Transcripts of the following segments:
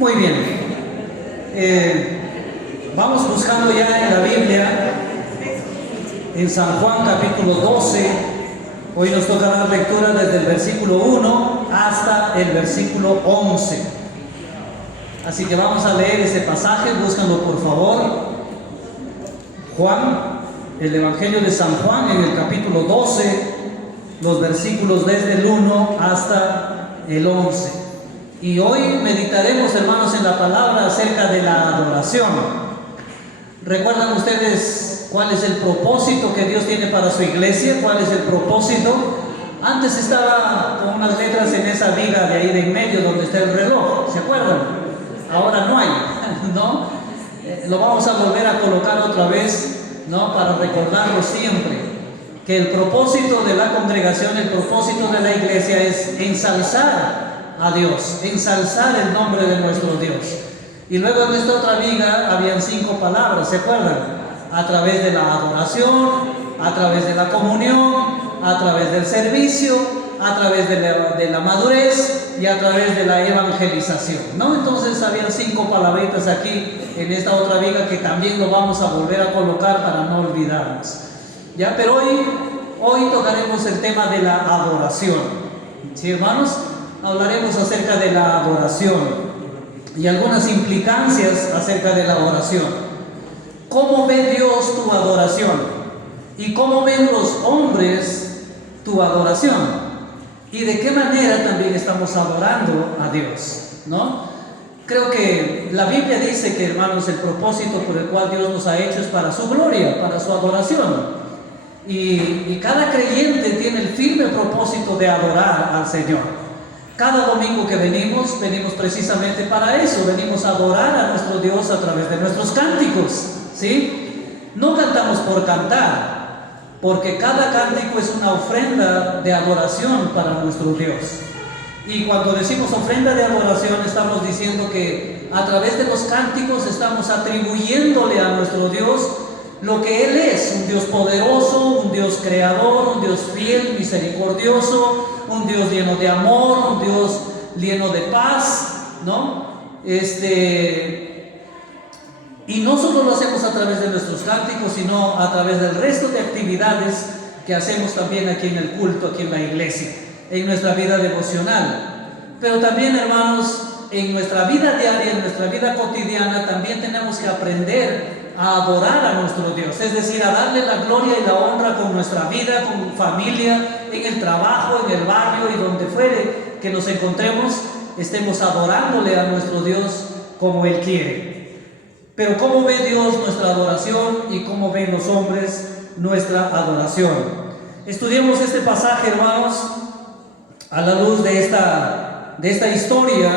Muy bien. Vamos buscando ya en la Biblia, en San Juan capítulo 12. Hoy nos toca dar lectura desde el versículo 1 hasta el versículo 11. Así que vamos a leer ese pasaje, búscanlo por favor. Juan, el Evangelio de San Juan en el capítulo 12, los versículos desde el 1 hasta el 11. Y hoy meditaremos, hermanos, en la palabra acerca de la adoración. ¿Recuerdan ustedes cuál es el propósito que Dios tiene para su iglesia? ¿Cuál es el propósito? Antes estaba con unas letras en esa viga de ahí de en medio donde está el reloj, ¿se acuerdan? Ahora no hay, ¿no? Lo vamos a volver a colocar otra vez, ¿no? Para recordarlo siempre. Que el propósito de la congregación, el propósito de la iglesia es ensalzar a Dios, ensalzar el nombre de nuestro Dios. Y luego en esta otra viga habían 5 palabras, ¿se acuerdan? A través de la adoración, a través de la comunión, a través del servicio, a través de la madurez y a través de la evangelización, ¿no? Entonces habían 5 palabritas aquí en esta otra viga que también lo vamos a volver a colocar para no olvidarnos. ¿Ya? Pero hoy tocaremos el tema de la adoración. ¿Sí, hermanos? Hablaremos acerca de la adoración y algunas implicancias acerca de la adoración. ¿Cómo ve Dios tu adoración? ¿Y cómo ven los hombres tu adoración? ¿Y de qué manera también estamos adorando a Dios? ¿No? Creo que la Biblia dice que, hermanos, el propósito por el cual Dios nos ha hecho es para su gloria, para su adoración. Y cada creyente tiene el firme propósito de adorar al Señor. Cada domingo que venimos precisamente para eso, venimos a adorar a nuestro Dios a través de nuestros cánticos, ¿sí? No cantamos por cantar, porque cada cántico es una ofrenda de adoración para nuestro Dios. Y cuando decimos ofrenda de adoración, estamos diciendo que a través de los cánticos estamos atribuyéndole a nuestro Dios lo que Él es: un Dios poderoso, un Dios creador, un Dios fiel, misericordioso, un Dios lleno de amor, un Dios lleno de paz, ¿no? Y no solo lo hacemos a través de nuestros cánticos, sino a través del resto de actividades que hacemos también aquí en el culto, aquí en la iglesia, en nuestra vida devocional. Pero también, hermanos, en nuestra vida diaria, en nuestra vida cotidiana, también tenemos que aprender a adorar a nuestro Dios, es decir, a darle la gloria y la honra con nuestra vida, con familia, en el trabajo, en el barrio y donde fuere que nos encontremos, estemos adorándole a nuestro Dios como Él quiere. Pero ¿cómo ve Dios nuestra adoración y cómo ven los hombres nuestra adoración? Estudiemos este pasaje, hermanos, a la luz de esta historia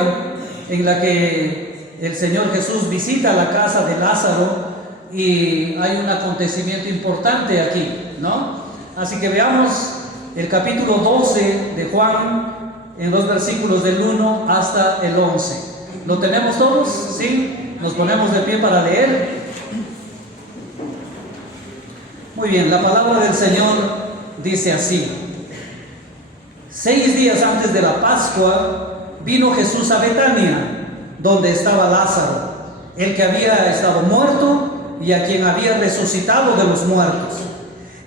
en la que el Señor Jesús visita la casa de Lázaro. Y hay un acontecimiento importante aquí, ¿no? Así que veamos el capítulo 12 de Juan en los versículos del 1 hasta el 11. ¿Lo tenemos todos? ¿Sí? Nos ponemos de pie para leer. Muy bien, la palabra del Señor dice así: 6 días antes de la Pascua vino Jesús a Betania, donde estaba Lázaro, el que había estado muerto y a quien había resucitado de los muertos.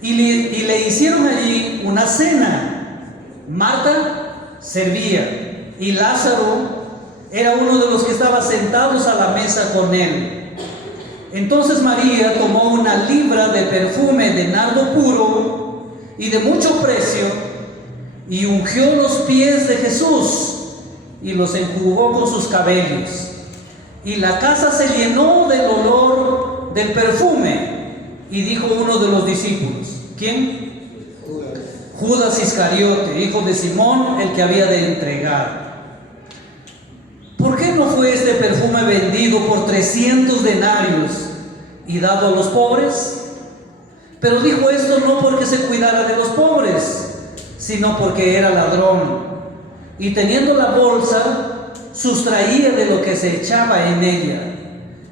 Y le hicieron allí una cena. Marta servía y Lázaro era uno de los que estaba sentados a la mesa con él. Entonces María tomó una libra de perfume de nardo puro y de mucho precio y ungió los pies de Jesús y los enjugó con sus cabellos. Y la casa se llenó del olor del perfume. Y dijo uno de los discípulos, ¿quién? Judas Iscariote, hijo de Simón, el que había de entregar. ¿Por qué no fue este perfume vendido por 300 denarios y dado a los pobres? Pero dijo esto no porque se cuidara de los pobres, sino porque era ladrón, y teniendo la bolsa, sustraía de lo que se echaba en ella.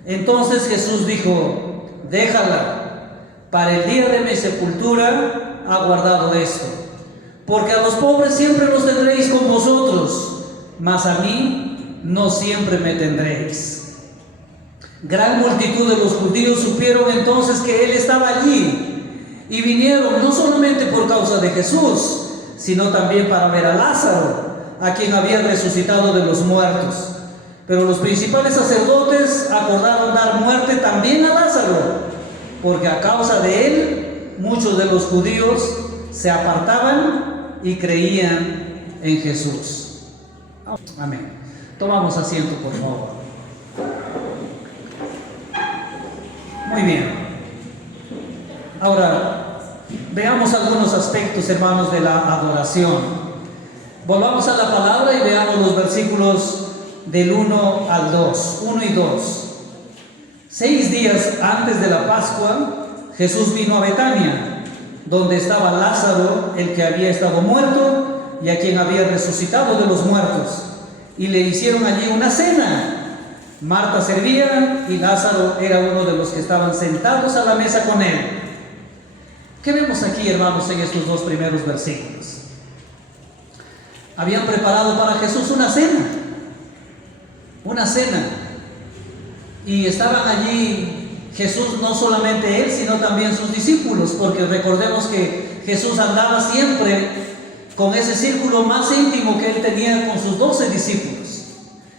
Entonces Jesús dijo: déjala, para el día de mi sepultura ha guardado esto, porque a los pobres siempre los tendréis con vosotros, mas a mí no siempre me tendréis. Gran multitud de los judíos supieron entonces que él estaba allí y vinieron no solamente por causa de Jesús, sino también para ver a Lázaro, a quien había resucitado de los muertos. Pero los principales sacerdotes acordaron dar muerte también a Lázaro, porque a causa de él muchos de los judíos se apartaban y creían en Jesús. Amén. Tomamos asiento, por favor. Muy bien. Ahora, veamos algunos aspectos, hermanos, de la adoración. Volvamos a la palabra y veamos los versículos del 1 al 2, 1 y 2. 6 días antes de la Pascua, Jesús vino a Betania, donde estaba Lázaro, el que había estado muerto y a quien había resucitado de los muertos, y le hicieron allí una cena. Marta servía y Lázaro era uno de los que estaban sentados a la mesa con él. ¿Qué vemos aquí, hermanos, en estos dos primeros versículos? Habían preparado para Jesús una cena, y estaban allí Jesús, no solamente él, sino también sus discípulos, porque recordemos que Jesús andaba siempre con ese círculo más íntimo que él tenía con sus 12 discípulos.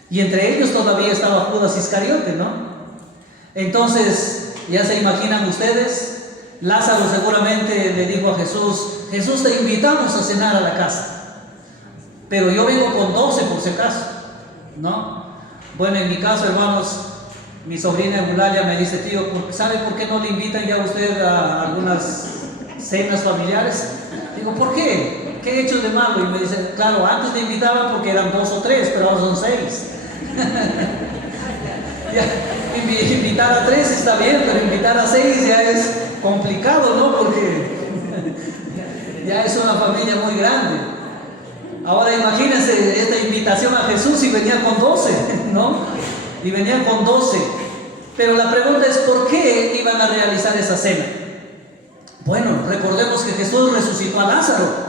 Y entre ellos todavía estaba Judas Iscariote, ¿no? Entonces, ya se imaginan ustedes, Lázaro seguramente le dijo a Jesús: Jesús, te invitamos a cenar a la casa, pero yo vengo con 12 por si acaso, ¿no? Bueno, en mi caso, hermanos, mi sobrina Eulalia me dice: tío, ¿sabe por qué no le invitan ya a usted a algunas cenas familiares? Digo, ¿por qué? ¿Qué he hecho de malo? Y me dice: claro, antes le invitaban porque eran 2 o 3, pero ahora son 6. Invitar a 3 está bien, pero invitar a 6 ya es complicado, ¿no? Porque ya es una familia muy grande. Ahora imagínense esta invitación a Jesús y venía con 12, ¿no? Y venían con 12. Pero la pregunta es: ¿por qué iban a realizar esa cena? Bueno, recordemos que Jesús resucitó a Lázaro.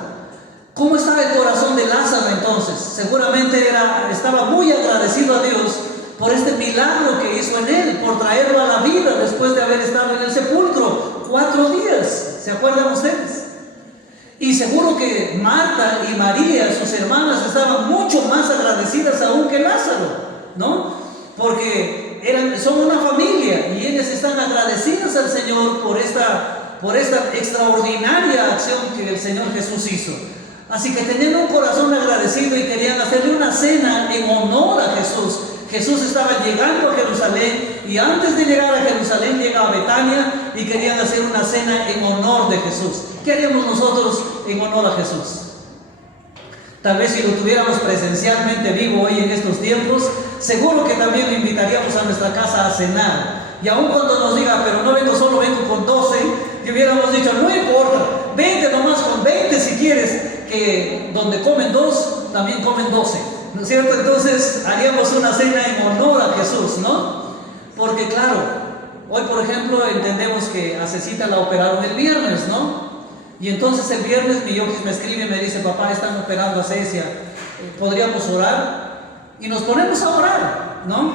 ¿Cómo estaba el corazón de Lázaro entonces? Seguramente estaba muy agradecido a Dios por este milagro que hizo en él, por traerlo a la vida después de haber estado en el sepulcro 4 días. ¿Se acuerdan ustedes? Y seguro que Marta y María, sus hermanas, estaban mucho más agradecidas aún que Lázaro, ¿no? Porque son una familia y ellas están agradecidas al Señor por esta extraordinaria acción que el Señor Jesús hizo. Así que tenían un corazón agradecido y querían hacerle una cena en honor a Jesús. Jesús estaba llegando a Jerusalén y antes de llegar a Jerusalén llega a Betania y querían hacer una cena en honor de Jesús. ¿Qué haríamos nosotros en honor a Jesús? Tal vez si lo tuviéramos presencialmente vivo hoy en estos tiempos, seguro que también lo invitaríamos a nuestra casa a cenar. Y aun cuando nos diga: pero no vengo solo, vengo con 12, y hubiéramos dicho: no importa, vente nomás con 20 si quieres, que donde comen 2, también comen 12, ¿no es cierto? Entonces haríamos una cena en honor a Jesús, ¿no? Porque claro, hoy por ejemplo entendemos que a Cecita la operaron el viernes, ¿no? Y entonces el viernes mi Yoquis me escribe y me dice: papá, están operando a Cecia, ¿podríamos orar? Y nos ponemos a orar, ¿no?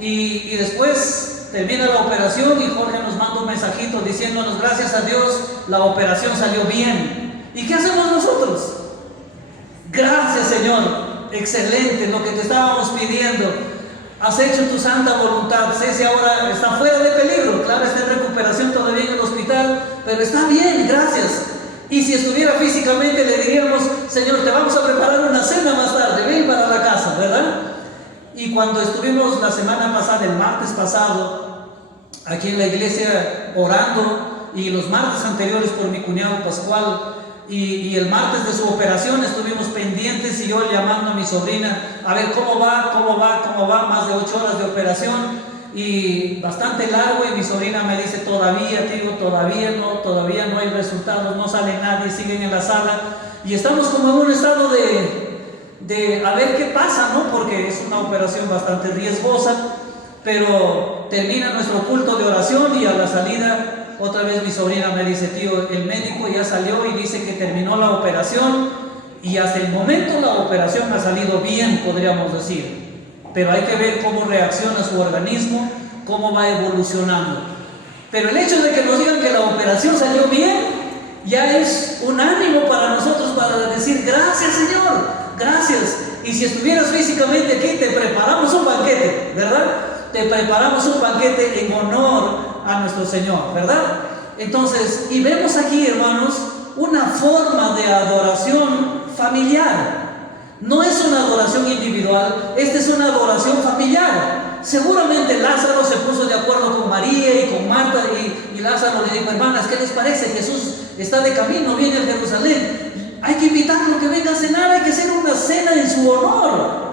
Y después termina la operación y Jorge nos manda un mensajito diciéndonos: gracias a Dios, la operación salió bien. ¿Y qué hacemos nosotros? Gracias, Señor, excelente, lo que te estábamos pidiendo. Has hecho tu santa voluntad. Cecia ahora está fuera de peligro. Claro, está en recuperación todavía en el hospital, pero está bien, gracias. Y si estuviera físicamente, le diríamos: Señor, te vamos a preparar una cena más tarde, ven para la casa, ¿verdad? Y cuando estuvimos la semana pasada, el martes pasado, aquí en la iglesia orando, y los martes anteriores por mi cuñado Pascual, y el martes de su operación estuvimos pendientes, y yo llamando a mi sobrina a ver cómo va, más de 8 horas de operación y bastante largo, y mi sobrina me dice: todavía no hay resultados, no sale nadie, siguen en la sala, y estamos como en un estado de a ver qué pasa, ¿no? Porque es una operación bastante riesgosa. Pero termina nuestro culto de oración y a la salida otra vez mi sobrina me dice: tío, el médico ya salió y dice que terminó la operación, y hasta el momento la operación ha salido bien, podríamos decir. pero hay que ver cómo reacciona su organismo, cómo va evolucionando. Pero el hecho de que nos digan que la operación salió bien, ya es un ánimo para nosotros para decir gracias, Señor, gracias. Y si estuvieras físicamente aquí, te preparamos un banquete, ¿verdad? Te preparamos un banquete en honor a nuestro Señor, ¿verdad? Entonces, y vemos aquí, hermanos, una forma de adoración familiar. No es una adoración individual, esta es una adoración familiar. Seguramente Lázaro se puso de acuerdo con María y con Marta, y Lázaro le dijo: hermanas, ¿qué les parece? Jesús está de camino, viene a Jerusalén, hay que invitarlo que venga a cenar, hay que hacer una cena en su honor.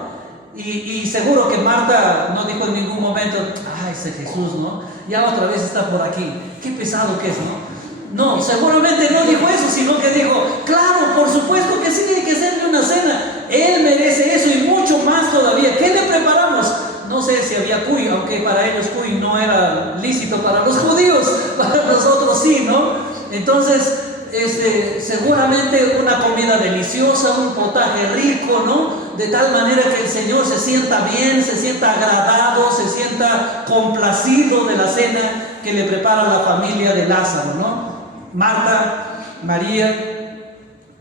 Y seguro que Marta no dijo en ningún momento: ay, ese Jesús, ¿no? Ya otra vez está por aquí, qué pesado que es, ¿no? No, seguramente no dijo eso, sino que dijo: claro, por supuesto que sí, hay que hacerle una cena. Él merece eso y mucho más todavía. ¿Qué le preparamos? No sé si había cuy, aunque para ellos cuy no era lícito para los judíos, para nosotros sí, ¿no? Entonces, seguramente una comida deliciosa, un potaje rico, ¿no? De tal manera que el Señor se sienta bien, se sienta agradado, se sienta complacido de la cena que le prepara la familia de Lázaro, ¿no? Marta, María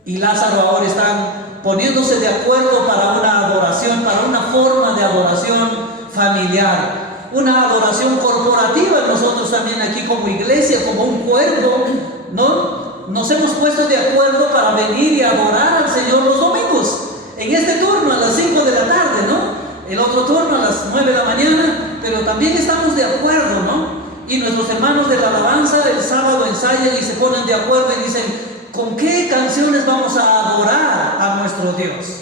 y Lázaro ahora están poniéndose de acuerdo para una adoración, para una forma de adoración familiar, una adoración corporativa. Nosotros también aquí como iglesia, como un cuerpo, ¿no? Nos hemos puesto de acuerdo para venir y adorar al Señor los domingos, en este turno a las 5 de la tarde, ¿no? El otro turno a las 9 de la mañana, pero también estamos de acuerdo, ¿no? Y nuestros hermanos de la alabanza el sábado ensayan y se ponen de acuerdo y dicen: ¿con qué canciones vamos a adorar a nuestro Dios?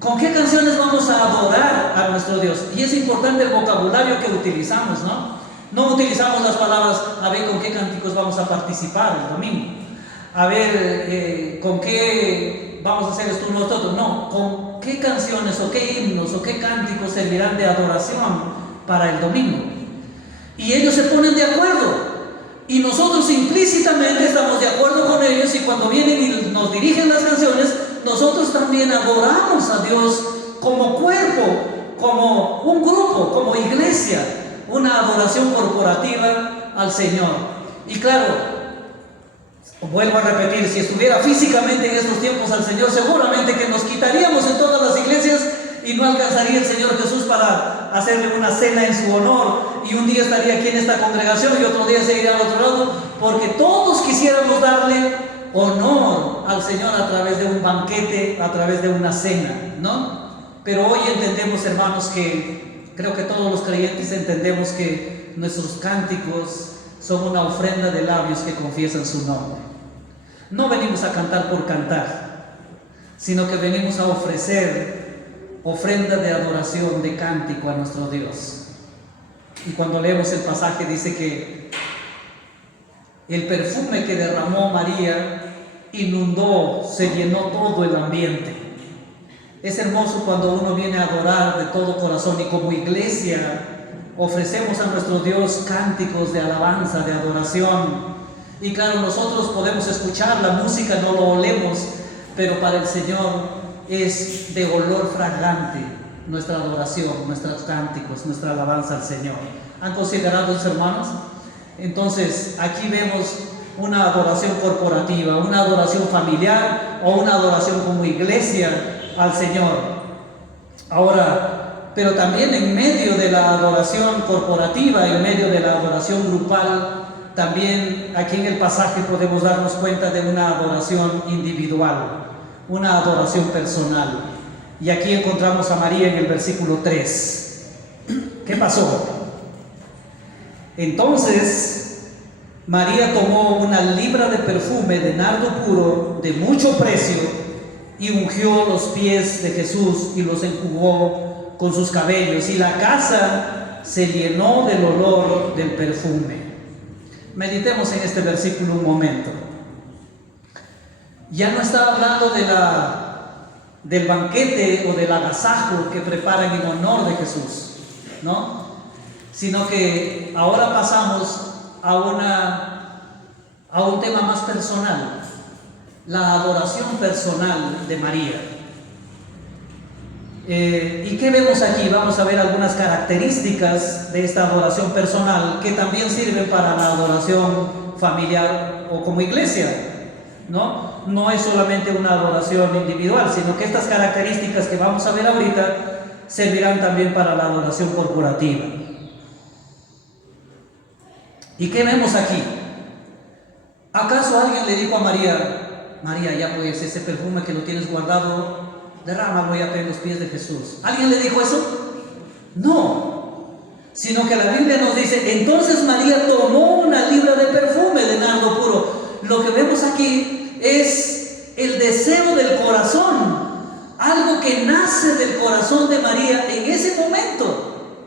¿Con qué canciones vamos a adorar a nuestro Dios? Y es importante el vocabulario que utilizamos, ¿no? No utilizamos las palabras: a ver con qué cánticos vamos a participar el domingo, a ver con qué vamos a hacer esto nosotros. No, con qué canciones o qué himnos o qué cánticos servirán de adoración para el domingo. Y ellos se ponen de acuerdo. Y nosotros implícitamente estamos de acuerdo con ellos, y cuando vienen y nos dirigen las canciones, nosotros también adoramos a Dios como cuerpo, como un grupo, como iglesia, una adoración corporativa al Señor. Y claro, vuelvo a repetir, si estuviera físicamente en estos tiempos al Señor, seguramente que nos quitaríamos en todas las iglesias y no alcanzaría el Señor Jesús para hacerle una cena en su honor, y un día estaría aquí en esta congregación y otro día seguiría al otro lado, porque todos quisiéramos darle honor al Señor a través de un banquete, a través de una cena, ¿no? Pero hoy entendemos, hermanos, que creo que todos los creyentes entendemos que nuestros cánticos son una ofrenda de labios que confiesan su nombre. No venimos a cantar por cantar, sino que venimos a ofrecer ofrenda de adoración, de cántico a nuestro Dios. Y cuando leemos el pasaje dice que el perfume que derramó María inundó, se llenó todo el ambiente. Es hermoso cuando uno viene a adorar de todo corazón, y como iglesia ofrecemos a nuestro Dios cánticos de alabanza, de adoración. Y claro, nosotros podemos escuchar la música, no lo olemos, pero para el Señor es de olor fragante nuestra adoración, nuestros cánticos, nuestra alabanza al Señor. ¿Han considerado eso, hermanos? Entonces, aquí vemos una adoración corporativa, una adoración familiar o una adoración como iglesia al Señor. Ahora, pero también en medio de la adoración corporativa, en medio de la adoración grupal, también aquí en el pasaje podemos darnos cuenta de una adoración individual, una adoración personal. Y aquí encontramos a María en el versículo 3. ¿Qué pasó? Entonces María tomó una libra de perfume de nardo puro de mucho precio y ungió los pies de Jesús y los enjugó con sus cabellos, y la casa se llenó del olor del perfume. Meditemos en este versículo un momento. Ya no está hablando del banquete o del agasajo que preparan en honor de Jesús, ¿no? Sino que ahora pasamos a un tema más personal, la adoración personal de María. ¿Y qué vemos aquí? Vamos a ver algunas características de esta adoración personal que también sirven para la adoración familiar o como iglesia, ¿no? No es solamente una adoración individual, sino que estas características que vamos a ver ahorita servirán también para la adoración corporativa. ¿Y qué vemos aquí? ¿Acaso alguien le dijo a María, María, ya pues ese perfume que lo tienes guardado, derrámalo ya en los pies de Jesús? ¿Alguien le dijo eso? No, sino que la Biblia nos dice, entonces María tomó una libra de perfume de nardo puro. Lo que vemos aquí es el deseo del corazón, algo que nace del corazón de María en ese momento.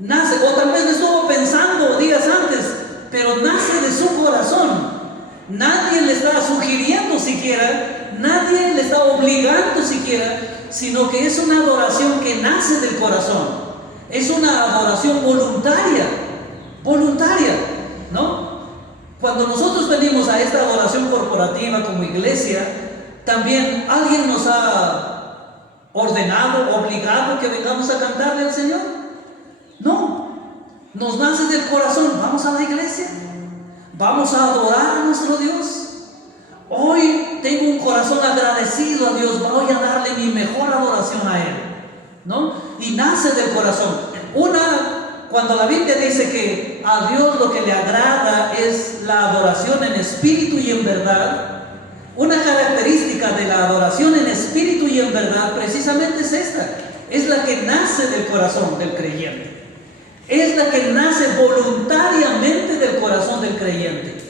Nace, o tal vez lo estuvo pensando días antes, pero nace de su corazón. Nadie le está sugiriendo siquiera, nadie le está obligando siquiera, sino que es una adoración que nace del corazón. Es una adoración voluntaria, ¿no? Cuando nosotros venimos a esta adoración corporativa como iglesia, también alguien nos ha ordenado, obligado que vengamos a cantarle al Señor. No, nos nace del corazón. Vamos a la iglesia, vamos a adorar a nuestro Dios. Hoy tengo un corazón agradecido a Dios, voy a darle mi mejor adoración a Él, ¿no? Y nace del corazón. Cuando la Biblia dice que a Dios lo que le agrada es la adoración en espíritu y en verdad, una característica de la adoración en espíritu y en verdad precisamente es esta, es la que nace del corazón del creyente, es la que nace voluntariamente del corazón del creyente.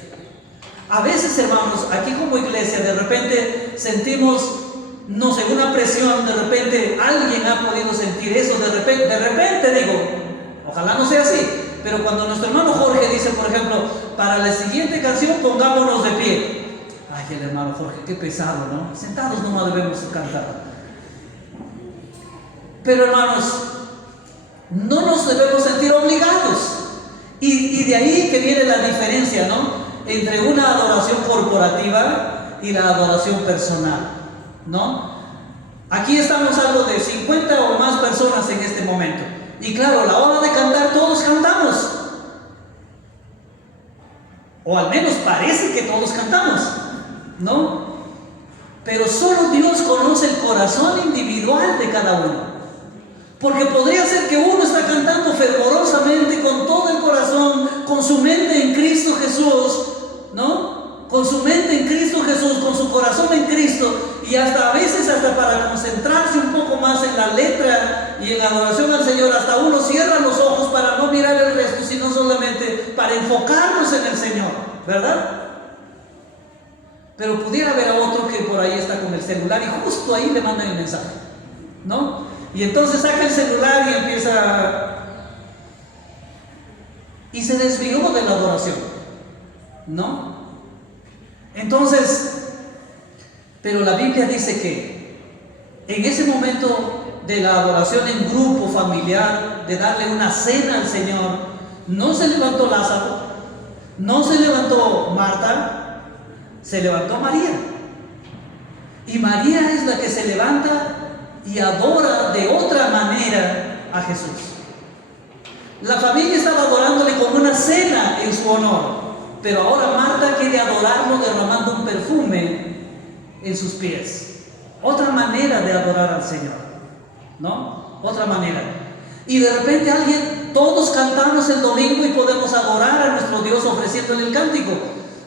A veces, hermanos, aquí como iglesia de repente sentimos, no sé, una presión, de repente alguien ha podido sentir eso, de repente digo, ojalá no sea así, pero cuando nuestro hermano Jorge dice, por ejemplo, para la siguiente canción pongámonos de pie. Ay, el hermano Jorge, qué pesado, ¿no? Sentados nomás debemos cantar. Pero hermanos, no nos debemos sentir obligados. Y de ahí que viene la diferencia, ¿no? Entre una adoración corporativa y la adoración personal, ¿no? Aquí estamos algo de 50 o más personas en este momento. Y claro, a la hora de cantar todos cantamos. O al menos parece que todos cantamos, ¿no? Pero solo Dios conoce el corazón individual de cada uno. Porque podría ser que uno está cantando fervorosamente con todo el corazón, con su mente en Cristo Jesús, ¿no? Con su mente en Cristo Jesús, con su corazón en Cristo, y hasta a veces, hasta para concentrarse un poco más en la letra y en la adoración al Señor, hasta uno cierra los ojos para no mirar el resto, sino solamente para enfocarnos en el Señor, ¿verdad? Pero pudiera haber a otro que por ahí está con el celular y justo ahí le mandan el mensaje, ¿no? Y entonces saca el celular y empieza, y se desvió de la adoración, ¿no? Entonces, pero la Biblia dice que en ese momento de la adoración en grupo familiar, de darle una cena al Señor, no se levantó Lázaro, no se levantó Marta, se levantó María. Y María es la que se levanta y adora de otra manera a Jesús. La familia estaba adorándole como una cena en su honor, pero ahora Marta quiere adorarlo derramando un perfume en sus pies. Otra manera de adorar al Señor, ¿no? Otra manera. Y de repente todos cantamos el domingo y podemos adorar a nuestro Dios ofreciéndole el cántico,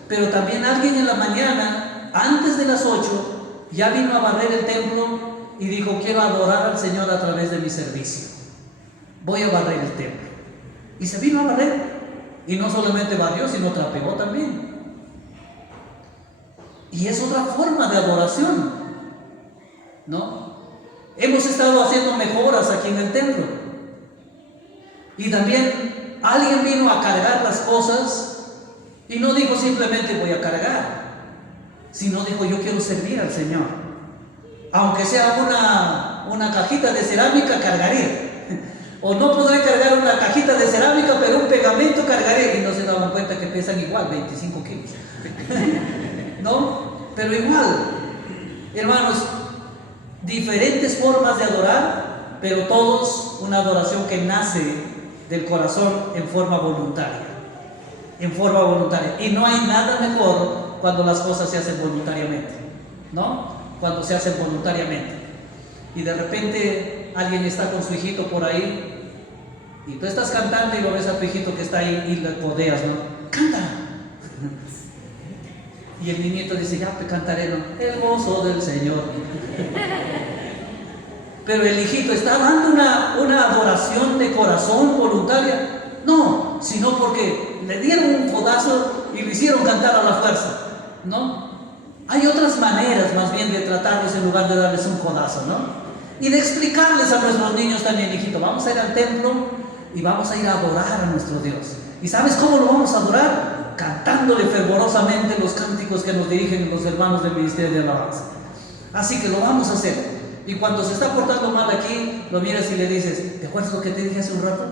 pero también alguien en la mañana, antes de las 8, ya vino a barrer el templo y dijo, quiero adorar al Señor a través de mi servicio. Voy a barrer el templo. Y se vino a barrer. Y no solamente barrió, sino trapeó también. Y es otra forma de adoración, ¿no? Hemos estado haciendo mejoras aquí en el templo. Y también alguien vino a cargar las cosas y no dijo simplemente voy a cargar, sino dijo yo quiero servir al Señor. Aunque sea una cajita de cerámica, cargaré. O no podré cargar una cajita de cerámica, pero un pegamento cargaré. Y no se daban cuenta que pesan igual, 25 kilos. ¿No? Pero igual, hermanos, diferentes formas de adorar, pero todos una adoración que nace del corazón en forma voluntaria. En forma voluntaria. Y no hay nada mejor cuando las cosas se hacen voluntariamente, ¿no? Cuando se hacen voluntariamente. Y de repente alguien está con su hijito por ahí y tú estás cantando y lo ves a tu hijito que está ahí y le codeas, ¿no? ¡Canta! Y el niñito dice, ya te cantaré, ¿no? El gozo del Señor. Pero el hijito está dando una adoración de corazón voluntaria. No, sino porque le dieron un codazo y lo hicieron cantar a la fuerza, ¿no? Hay otras maneras más bien de tratarlos en lugar de darles un codazo, ¿no? Y de explicarles a nuestros niños también, hijito, vamos a ir al templo y vamos a ir a adorar a nuestro Dios. ¿Y sabes cómo lo vamos a adorar? Cantándole fervorosamente los cánticos que nos dirigen los hermanos del Ministerio de Alabanza. Así que lo vamos a hacer. Y cuando se está portando mal aquí, lo miras y le dices, ¿te acuerdas lo que te dije hace un rato?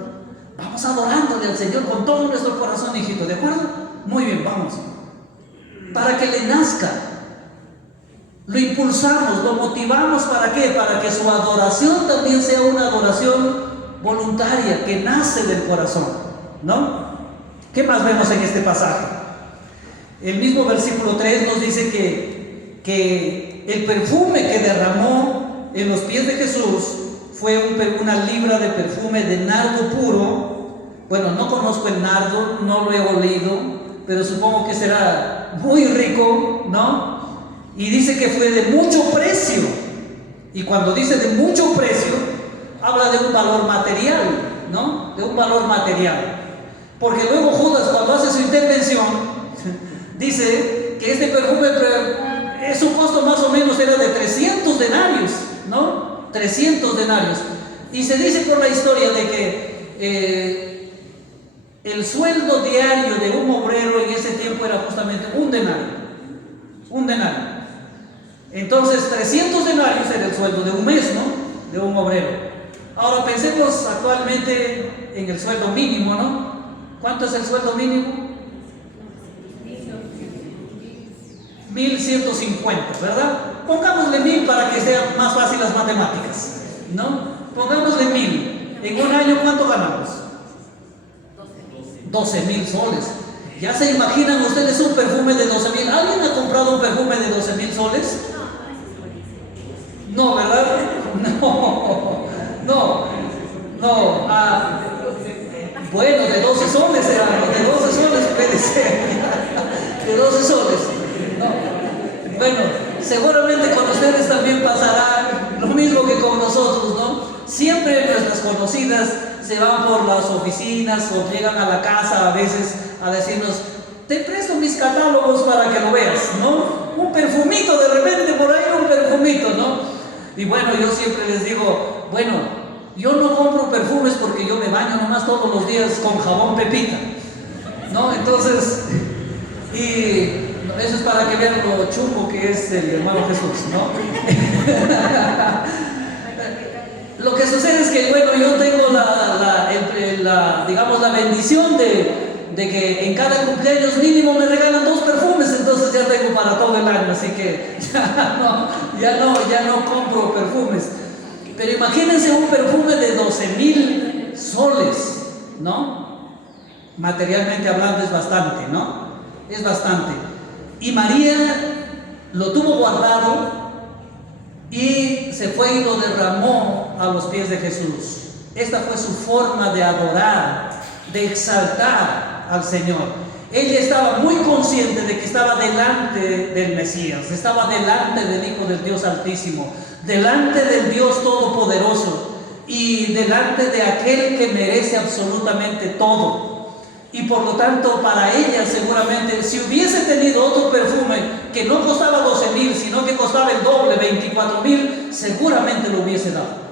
Vamos adorándole al Señor con todo nuestro corazón, hijito, ¿de acuerdo? Muy bien, vamos. Para que le nazca. Lo impulsamos, lo motivamos, ¿para qué? Para que su adoración también sea una adoración voluntaria, que nace del corazón, ¿no? ¿Qué más vemos en este pasaje? El mismo versículo 3 nos dice que el perfume que derramó en los pies de Jesús fue una libra de perfume de nardo puro. Bueno, no conozco el nardo, no lo he olido, pero supongo que será muy rico, ¿no? Y dice que fue de mucho precio. Y cuando dice de mucho precio, habla de un valor material, ¿no? De un valor material. Porque luego Judas, cuando hace su intervención, dice que este perfume, su costo más o menos era de 300 denarios, ¿no? 300 denarios. Y se dice por la historia de que el sueldo diario de un obrero en ese tiempo era justamente un denario. Un denario. Entonces 300 denarios era el sueldo de un mes, ¿no? De un obrero. Ahora pensemos actualmente en el sueldo mínimo, ¿no? ¿Cuánto es el sueldo mínimo? 1.150, ¿verdad? Pongámosle 1.000 para que sean más fáciles las matemáticas, ¿no? Pongámosle 1.000. En un año, ¿cuánto ganamos? 12.000 soles. ¿Ya se imaginan ustedes un perfume de 12.000? ¿Alguien ha comprado un perfume de 12.000 soles? No, ¿verdad? No. Bueno, de 12 soles era, de 12 soles puede ser. De 12 soles. No. Bueno, seguramente con ustedes también pasará lo mismo que con nosotros, ¿no? Siempre nuestras conocidas se van por las oficinas o llegan a la casa a veces a decirnos, te presto mis catálogos para que lo veas, ¿no? Un perfumito, de repente por ahí un perfumito, ¿no? Y bueno, yo siempre les digo, bueno, yo no compro perfumes porque yo me baño nomás todos los días con jabón Pepita, ¿no? Entonces, y eso es para que vean lo chungo que es el hermano Jesús, ¿no? Lo que sucede es que, bueno, yo tengo digamos, la bendición de que en cada cumpleaños mínimo me regalan 2 perfumes, entonces ya tengo para todo el año, así que ya no compro perfumes. Pero imagínense un perfume de 12.000 soles, ¿no? Materialmente hablando es bastante, ¿no? Es bastante. Y María lo tuvo guardado y se fue y lo derramó a los pies de Jesús. Esta fue su forma de adorar, de exaltar al Señor. Ella estaba muy consciente de que estaba delante del Mesías, estaba delante del Hijo del Dios Altísimo, delante del Dios Todopoderoso y delante de aquel que merece absolutamente todo. Y por lo tanto, para ella seguramente, si hubiese tenido otro perfume que no costaba 12.000, sino que costaba el doble, 24.000, seguramente lo hubiese dado.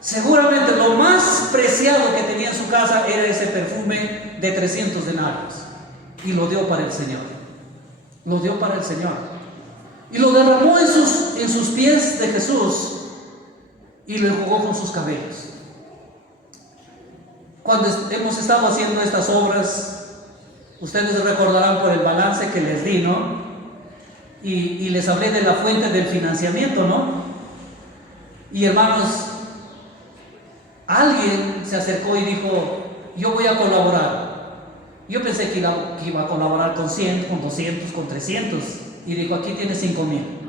Seguramente lo más preciado que tenía en su casa era ese perfume de 300 denarios. Y lo dio para el Señor. Lo dio para el Señor. Y lo derramó en sus pies de Jesús y lo enjugó con sus cabellos. Cuando hemos estado haciendo estas obras, ustedes recordarán por el balance que les di, ¿no? Y les hablé de la fuente del financiamiento, ¿no? Y hermanos, alguien se acercó y dijo, yo voy a colaborar. Yo pensé que iba a colaborar con 100, con 200, con 300. Y dijo, aquí tienes 5,000.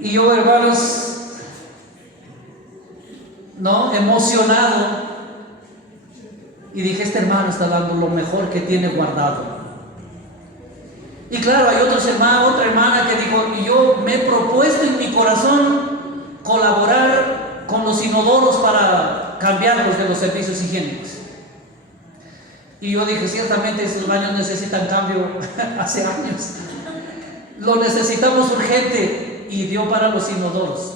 Y yo, hermanos, no, emocionado, y dije, este hermano está dando lo mejor que tiene guardado. Y claro, hay otros hermanos, otra hermana que dijo, y yo me he propuesto en mi corazón colaborar con los inodoros para cambiarlos de los servicios higiénicos. Y yo dije, ciertamente esos baños necesitan cambio hace años. Lo necesitamos urgente. Y dio para los inodoros.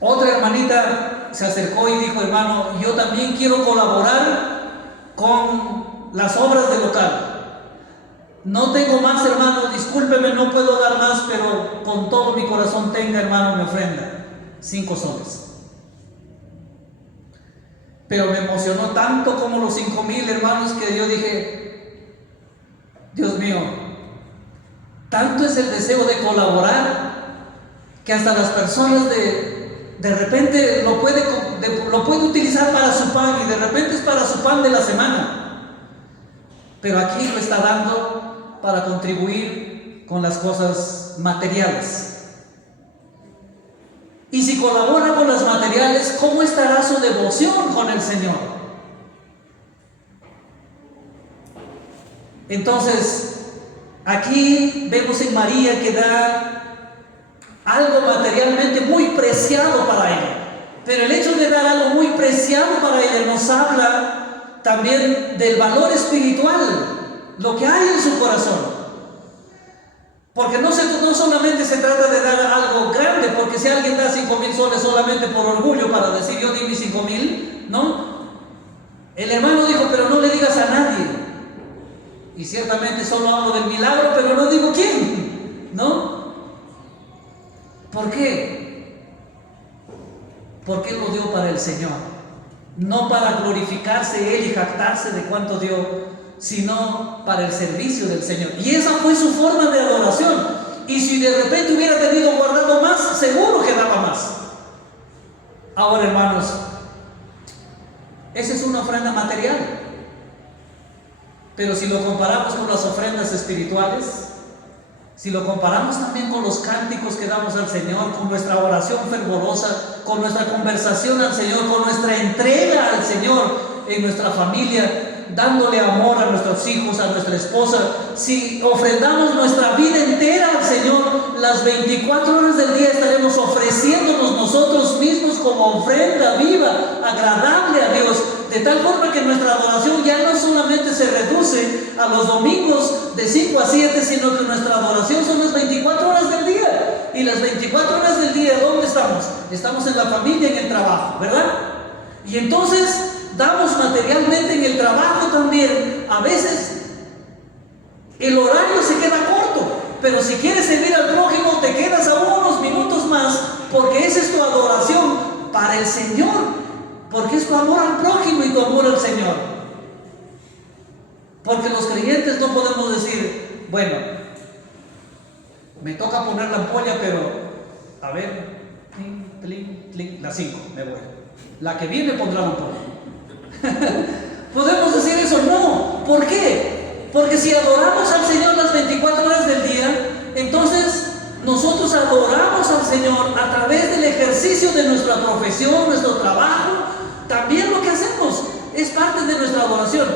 Otra hermanita se acercó y dijo, hermano, yo también quiero colaborar con las obras del local. No tengo más, hermano, discúlpeme, no puedo dar más, pero con todo mi corazón tenga, hermano, mi ofrenda, 5 soles. Pero me emocionó tanto como los 5,000, hermanos, que yo dije, Dios mío, tanto es el deseo de colaborar que hasta las personas de repente lo puede utilizar para su pan, y de repente es para su pan de la semana. Pero aquí lo está dando para contribuir con las cosas materiales. Y si colabora con las materiales, ¿cómo estará su devoción con el Señor? Entonces, aquí vemos en María que da algo materialmente muy preciado para ella. Pero el hecho de dar algo muy preciado para ella nos habla también del valor espiritual, lo que hay en su corazón. Porque no solamente se trata de dar algo grande, porque si alguien da 5,000 soles solamente por orgullo para decir yo di mis 5,000, ¿no? El hermano dijo, pero no le digas a nadie. Y ciertamente solo hablo del milagro, pero no digo quién, ¿no? ¿Por qué? Porque Él lo dio para el Señor, no para glorificarse Él y jactarse de cuánto dio, sino para el servicio del Señor. Y esa fue su forma de adoración. Y si de repente hubiera tenido guardado más, seguro que daba más. Ahora, hermanos, esa es una ofrenda material. Pero si lo comparamos con las ofrendas espirituales, si lo comparamos también con los cánticos que damos al Señor, con nuestra oración fervorosa, con nuestra conversación al Señor, con nuestra entrega al Señor en nuestra familia, dándole amor a nuestros hijos, a nuestra esposa, si ofrendamos nuestra vida entera al Señor, las 24 horas del día estaremos ofreciéndonos nosotros mismos como ofrenda viva, agradable a Dios, de tal forma que nuestra adoración ya no solamente se reduce a los domingos de 5 a 7, sino que nuestra adoración son las 24 horas del día. Y las 24 horas del día, ¿dónde estamos? Estamos en la familia, en el trabajo, ¿verdad? Y entonces damos materialmente en el trabajo también. A veces el horario se queda corto, pero si quieres servir al prójimo te quedas a unos minutos más, porque esa es tu adoración para el Señor, porque es tu amor al prójimo y tu amor al Señor. Porque los creyentes no podemos decir, bueno, me toca poner la ampolla, pero a ver, las 5, me voy. La que viene pondrá la ampolla. ¿Podemos decir eso? No. ¿Por qué? Porque si adoramos al Señor las 24 horas del día, entonces nosotros adoramos al Señor a través del ejercicio de nuestra profesión, nuestro trabajo. También lo que hacemos es parte de nuestra adoración.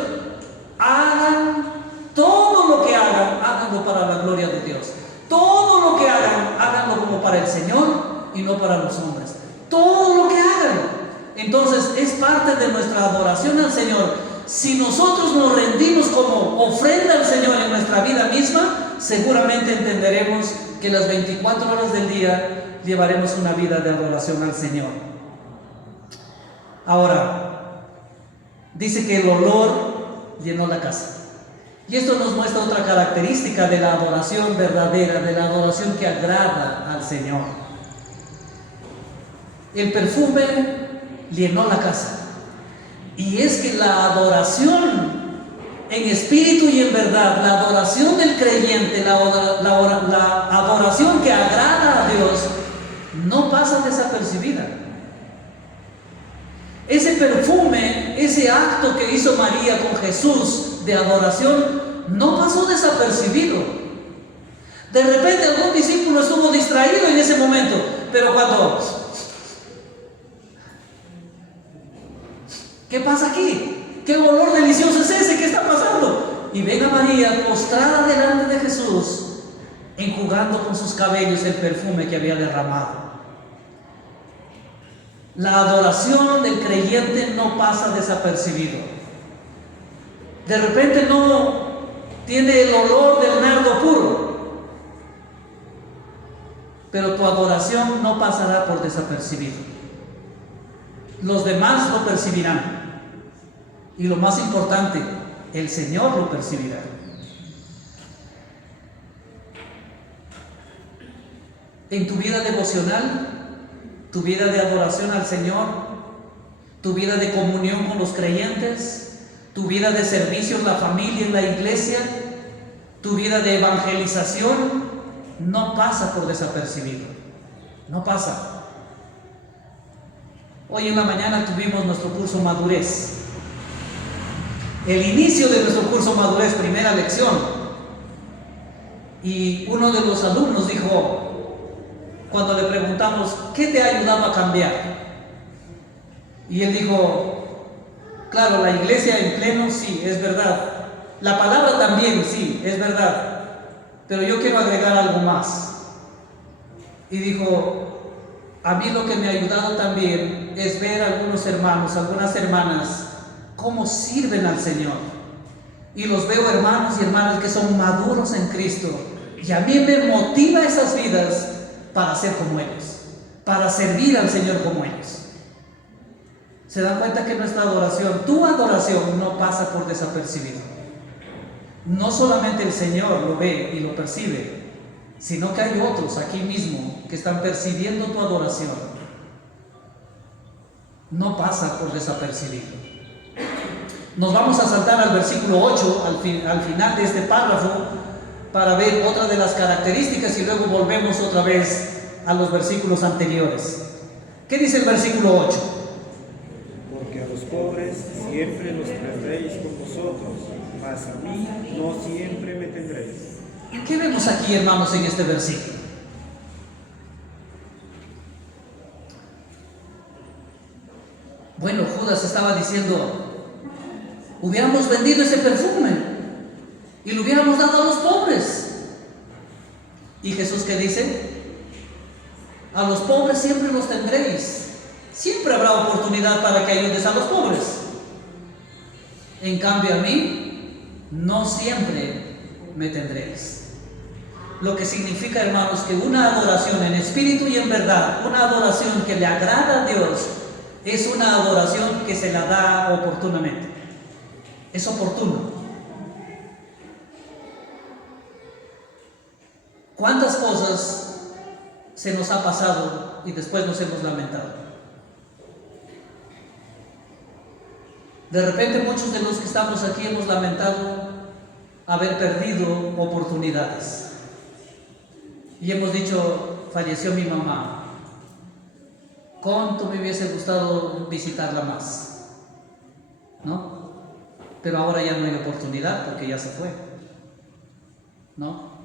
Hagan todo lo que hagan, háganlo para la gloria de Dios. Todo lo que hagan, háganlo como para el Señor y no para los hombres. Todo lo que hagan. Entonces es parte de nuestra adoración al Señor. Si nosotros nos rendimos como ofrenda al Señor en nuestra vida misma, seguramente entenderemos que las 24 horas del día llevaremos una vida de adoración al Señor. Ahora, dice que el olor llenó la casa. Y esto nos muestra otra característica de la adoración verdadera, de la adoración que agrada al Señor. El perfume llenó la casa. Y es que la adoración en espíritu y en verdad, la adoración del creyente, la adoración que agrada a Dios, no pasa desapercibida. Ese perfume, ese acto que hizo María con Jesús de adoración, no pasó desapercibido. De repente algún discípulo estuvo distraído en ese momento, pero cuando... ¿Qué pasa aquí? ¿Qué olor delicioso es ese? ¿Qué está pasando? Y ven a María postrada delante de Jesús, enjugando con sus cabellos el perfume que había derramado. La adoración del creyente no pasa desapercibido. De repente no tiene el olor del nardo puro, pero tu adoración no pasará por desapercibido. Los demás lo percibirán. Y lo más importante, el Señor lo percibirá. En tu vida devocional, tu vida de adoración al Señor, tu vida de comunión con los creyentes, tu vida de servicio en la familia, en la iglesia, tu vida de evangelización, no pasa por desapercibido. No pasa. Hoy en la mañana tuvimos nuestro curso Madurez. El inicio de nuestro curso Madurez, primera lección. Y uno de los alumnos dijo, cuando le preguntamos, ¿qué te ha ayudado a cambiar? Y él dijo, claro, la iglesia en pleno, sí, es verdad. La palabra también, sí, es verdad. Pero yo quiero agregar algo más. Y dijo, a mí lo que me ha ayudado también es ver a algunos hermanos, algunas hermanas, cómo sirven al Señor. Y los veo hermanos y hermanas que son maduros en Cristo. Y a mí me motiva esas vidas para ser como ellos, para servir al Señor como ellos. ¿Se dan cuenta que nuestra adoración, tu adoración, no pasa por desapercibido? No solamente el Señor lo ve y lo percibe, sino que hay otros aquí mismo que están percibiendo tu adoración. No pasa por desapercibido. Nos vamos a saltar al versículo 8, al final de este párrafo, para ver otra de las características y luego volvemos otra vez a los versículos anteriores. ¿Qué dice el versículo 8? Porque a los pobres siempre los tendréis con vosotros, mas a mí no siempre me tendréis. ¿Qué vemos aquí, hermanos, en este versículo? Bueno, Judas estaba diciendo, hubiéramos vendido ese perfume y lo hubiéramos dado a los pobres. ¿Y Jesús qué dice? A los pobres siempre los tendréis. Siempre habrá oportunidad para que ayudes a los pobres. En cambio a mí, no siempre me tendréis. Lo que significa, hermanos, que una adoración en espíritu y en verdad, una adoración que le agrada a Dios, es una adoración que se la da oportunamente. Es oportuno. ¿Cuántas cosas se nos ha pasado y después nos hemos lamentado? De repente muchos de los que estamos aquí hemos lamentado haber perdido oportunidades. Y hemos dicho, falleció mi mamá. ¿Cuánto me hubiese gustado visitarla más? ¿No? Pero ahora ya no hay oportunidad porque ya se fue. ¿No?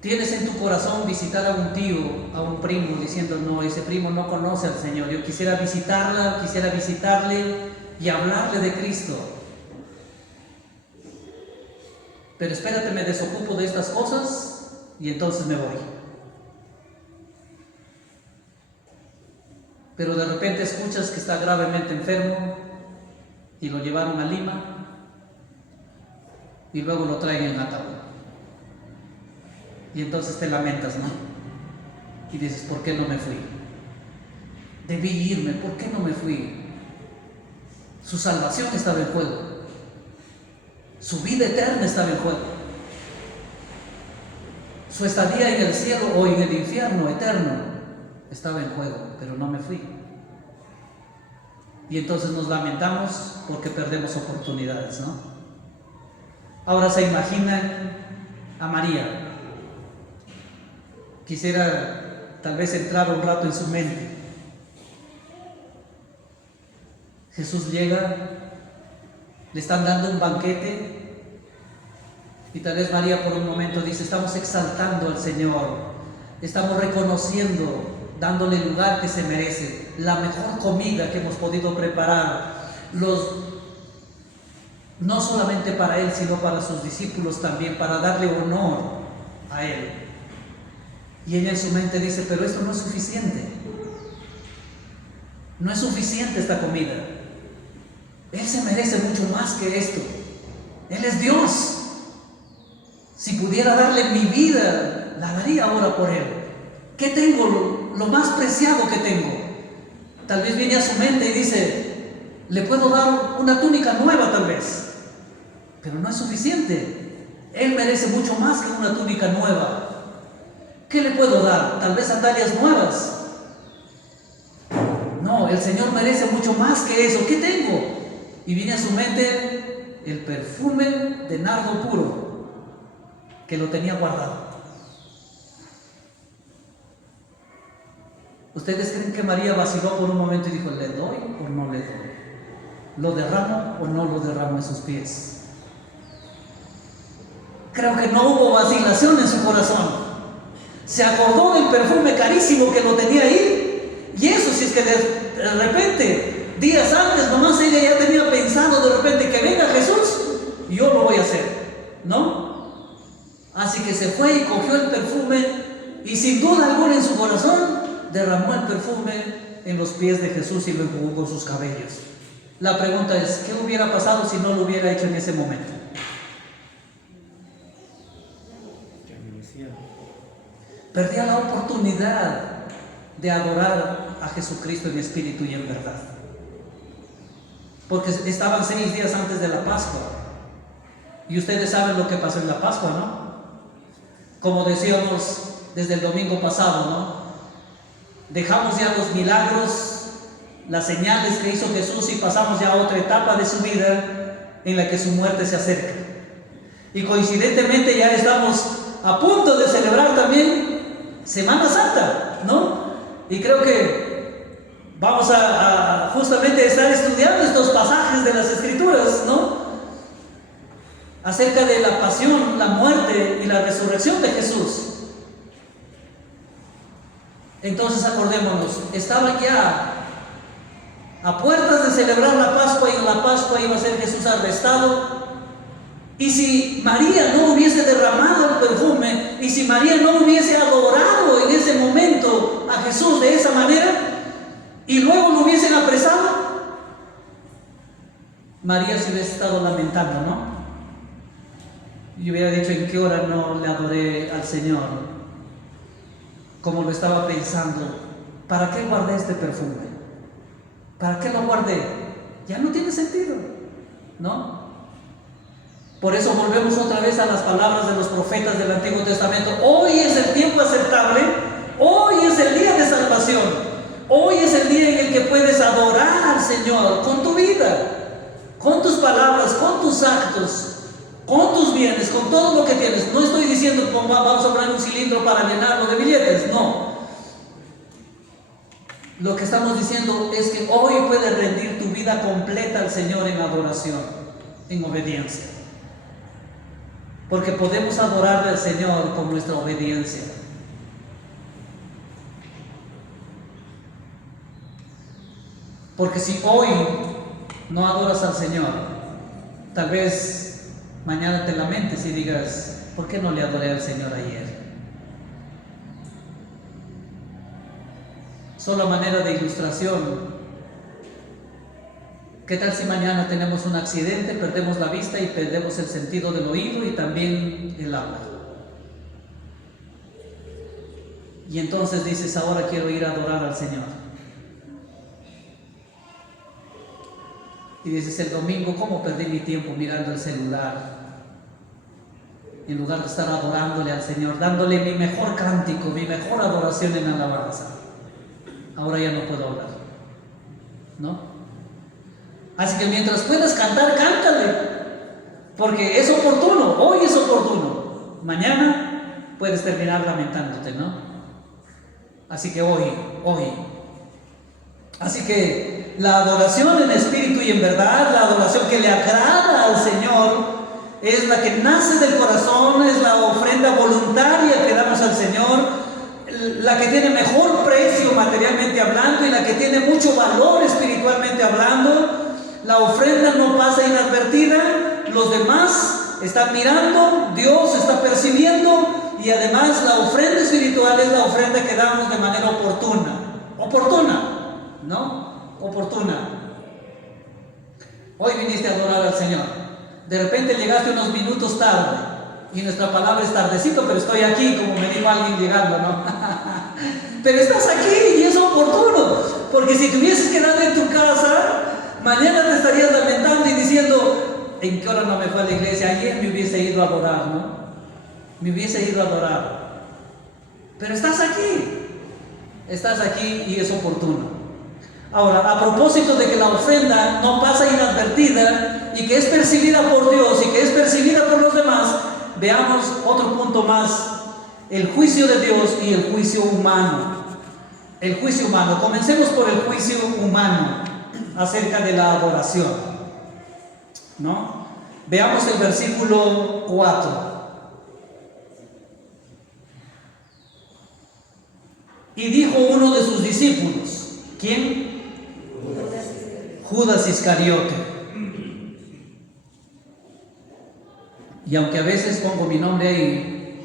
Tienes en tu corazón visitar a un tío, a un primo, diciendo, no, ese primo no conoce al Señor. Yo quisiera visitarla, quisiera visitarle y hablarle de Cristo. Pero espérate, me desocupo de estas cosas y entonces me voy. Pero de repente escuchas que está gravemente enfermo y lo llevaron a Lima y luego lo traen en ataúd. Y entonces te lamentas, ¿no? Y dices, ¿por qué no me fui? Debí irme, ¿por qué no me fui? Su salvación estaba en juego. Su vida eterna estaba en juego. Su estadía en el cielo o en el infierno eterno estaba en juego, pero no me fui. Y entonces nos lamentamos porque perdemos oportunidades, ¿no? Ahora se imaginan a María. Quisiera tal vez entrar un rato en su mente. Jesús llega, le están dando un banquete y tal vez María por un momento dice: estamos exaltando al Señor, estamos reconociendo, dándole el lugar que se merece, la mejor comida que hemos podido preparar, no solamente para Él, sino para sus discípulos también, para darle honor a Él. Y ella en su mente dice: pero esto no es suficiente, no es suficiente esta comida. Él se merece mucho más que esto. Él es Dios. Si pudiera darle mi vida, la daría ahora por Él. ¿Qué tengo? Lo más preciado que tengo. Tal vez viene a su mente y dice: le puedo dar una túnica nueva tal vez, pero no es suficiente. Él merece mucho más que una túnica nueva. ¿Qué le puedo dar? Tal vez sandalias nuevas. No, el Señor merece mucho más que eso. ¿Qué tengo? Y viene a su mente el perfume de nardo puro que lo tenía guardado. ¿Ustedes creen que María vaciló por un momento y dijo: ¿le doy o no le doy? ¿Lo derramo o no lo derramo en sus pies? Creo que no hubo vacilación en su corazón. Se acordó del perfume carísimo que lo tenía ahí. Y eso, si es que de repente, días antes nomás ella ya tenía pensado de repente que venga Jesús, yo lo voy a hacer, ¿no? Así que se fue y cogió el perfume y sin duda alguna en su corazón derramó el perfume en los pies de Jesús y lo enjugó con sus cabellos. La pregunta es: ¿qué hubiera pasado si no lo hubiera hecho en ese momento? Perdía la oportunidad de adorar a Jesucristo en espíritu y en verdad. Porque estaban 6 días antes de la Pascua. Y ustedes saben lo que pasó en la Pascua, ¿no? Como decíamos desde el domingo pasado, ¿no? Dejamos ya los milagros, las señales que hizo Jesús y pasamos ya a otra etapa de su vida en la que su muerte se acerca. Y coincidentemente ya estamos a punto de celebrar también Semana Santa, ¿no? Y creo que vamos a justamente estar estudiando estos pasajes de las Escrituras, ¿no? Acerca de la pasión, la muerte y la resurrección de Jesús. Entonces acordémonos, estaba ya a puertas de celebrar la Pascua y en la Pascua iba a ser Jesús arrestado. Y si María no hubiese derramado el perfume, y si María no hubiese adorado en ese momento a Jesús de esa manera, y luego lo hubiesen apresado, María se hubiese estado lamentando, ¿no? Y hubiera dicho: ¿en qué hora no le adoré al Señor? Como lo estaba pensando, ¿para qué guardé este perfume? ¿Para qué lo guardé? Ya no tiene sentido, ¿no? Por eso volvemos otra vez a las palabras de los profetas del Antiguo Testamento. Hoy es el tiempo aceptable, hoy es el día de salvación, hoy es el día en el que puedes adorar al Señor con tu vida, con tus palabras, con tus actos, con tus bienes, con todo lo que tienes. No estoy diciendo vamos a poner un cilindro para llenarlo de billetes, no. Lo que estamos diciendo es que hoy puedes rendir tu vida completa al Señor en adoración, en obediencia. Porque podemos adorarle al Señor con nuestra obediencia. Porque si hoy no adoras al Señor, tal vez mañana te lamentes y digas: ¿por qué no le adoré al Señor ayer? Solo a manera de ilustración, ¿qué tal si mañana tenemos un accidente, perdemos la vista y perdemos el sentido del oído y también el habla? Y entonces dices: ahora quiero ir a adorar al Señor. Y dices: el domingo, ¿cómo perdí mi tiempo mirando el celular? En lugar de estar adorándole al Señor, dándole mi mejor cántico, mi mejor adoración en alabanza. Ahora ya no puedo hablar, ¿no? Así que mientras puedas cantar, cántale, porque es oportuno, hoy es oportuno. Mañana puedes terminar lamentándote, ¿no? Así que hoy. Así que la adoración en espíritu y en verdad, la adoración que le agrada al Señor, es la que nace del corazón, es la ofrenda voluntaria que damos al Señor, la que tiene mejor precio materialmente hablando y la que tiene mucho valor espiritualmente hablando. La ofrenda no pasa inadvertida, los demás están mirando, Dios está percibiendo, y además la ofrenda espiritual es la ofrenda que damos de manera oportuna. Hoy viniste a adorar al Señor, de repente llegaste unos minutos tarde, y nuestra palabra es tardecito, pero estoy aquí, como me dijo alguien llegando, ¿no? Pero estás aquí y es oportuno, porque si te hubieses quedado en tu casa, mañana te estarías lamentando y diciendo: ¿en qué hora no me fue a la iglesia? Ayer me hubiese ido a adorar, ¿no? Pero estás aquí y es oportuno. Ahora, a propósito de que la ofrenda no pasa inadvertida y que es percibida por Dios y que es percibida por los demás, veamos otro punto más: el juicio de Dios y el juicio humano. El juicio humano. Comencemos por el juicio humano acerca de la adoración, ¿no? Veamos el versículo 4. Y dijo uno de sus discípulos, ¿quién? Judas Iscariote. Y aunque a veces pongo mi nombre ahí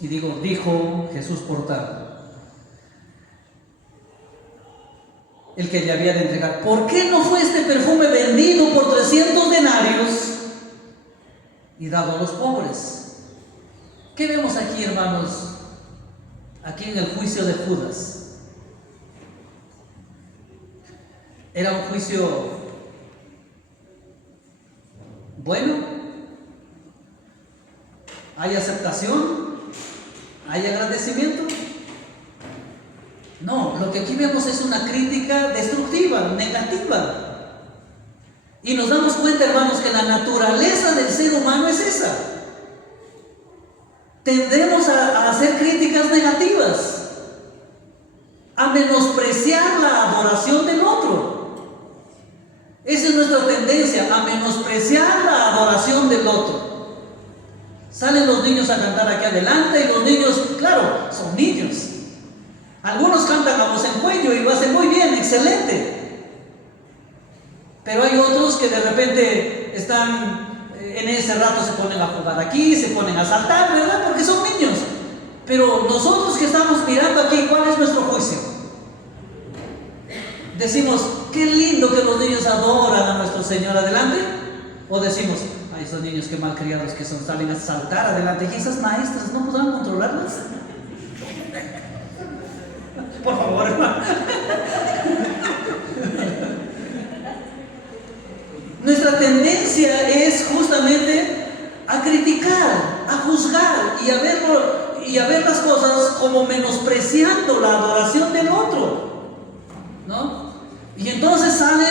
y digo, dijo Jesús por tal, el que le había de entregar, ¿por qué no fue este perfume vendido por 300 denarios y dado a los pobres? ¿Qué vemos aquí, hermanos? Aquí en el juicio de Judas. Era un juicio bueno. ¿Hay aceptación? ¿Hay agradecimiento? No, lo que aquí vemos es una crítica destructiva, negativa. Y nos damos cuenta, hermanos, que la naturaleza del ser humano es esa. Tendemos a hacer críticas negativas, a menospreciar la adoración del otro. Esa es nuestra tendencia, a menospreciar la adoración del otro. Salen los niños a cantar aquí adelante y los niños, claro, son niños. Algunos cantan a voz en cuello y lo hacen muy bien, excelente. Pero hay otros que de repente están, en ese rato se ponen a jugar aquí, se ponen a saltar, ¿verdad? Porque son niños. Pero nosotros que estamos mirando aquí, ¿cuál es nuestro juicio? Decimos, qué lindo que los niños adoran a nuestro Señor adelante. O decimos, ay, esos niños qué malcriados que son, salen a saltar adelante. Y esas maestras no podrán controlarlas. Por favor, hermano. Nuestra tendencia es justamente a criticar, a juzgar y a ver las cosas como menospreciando la adoración del otro, ¿no? Y entonces sale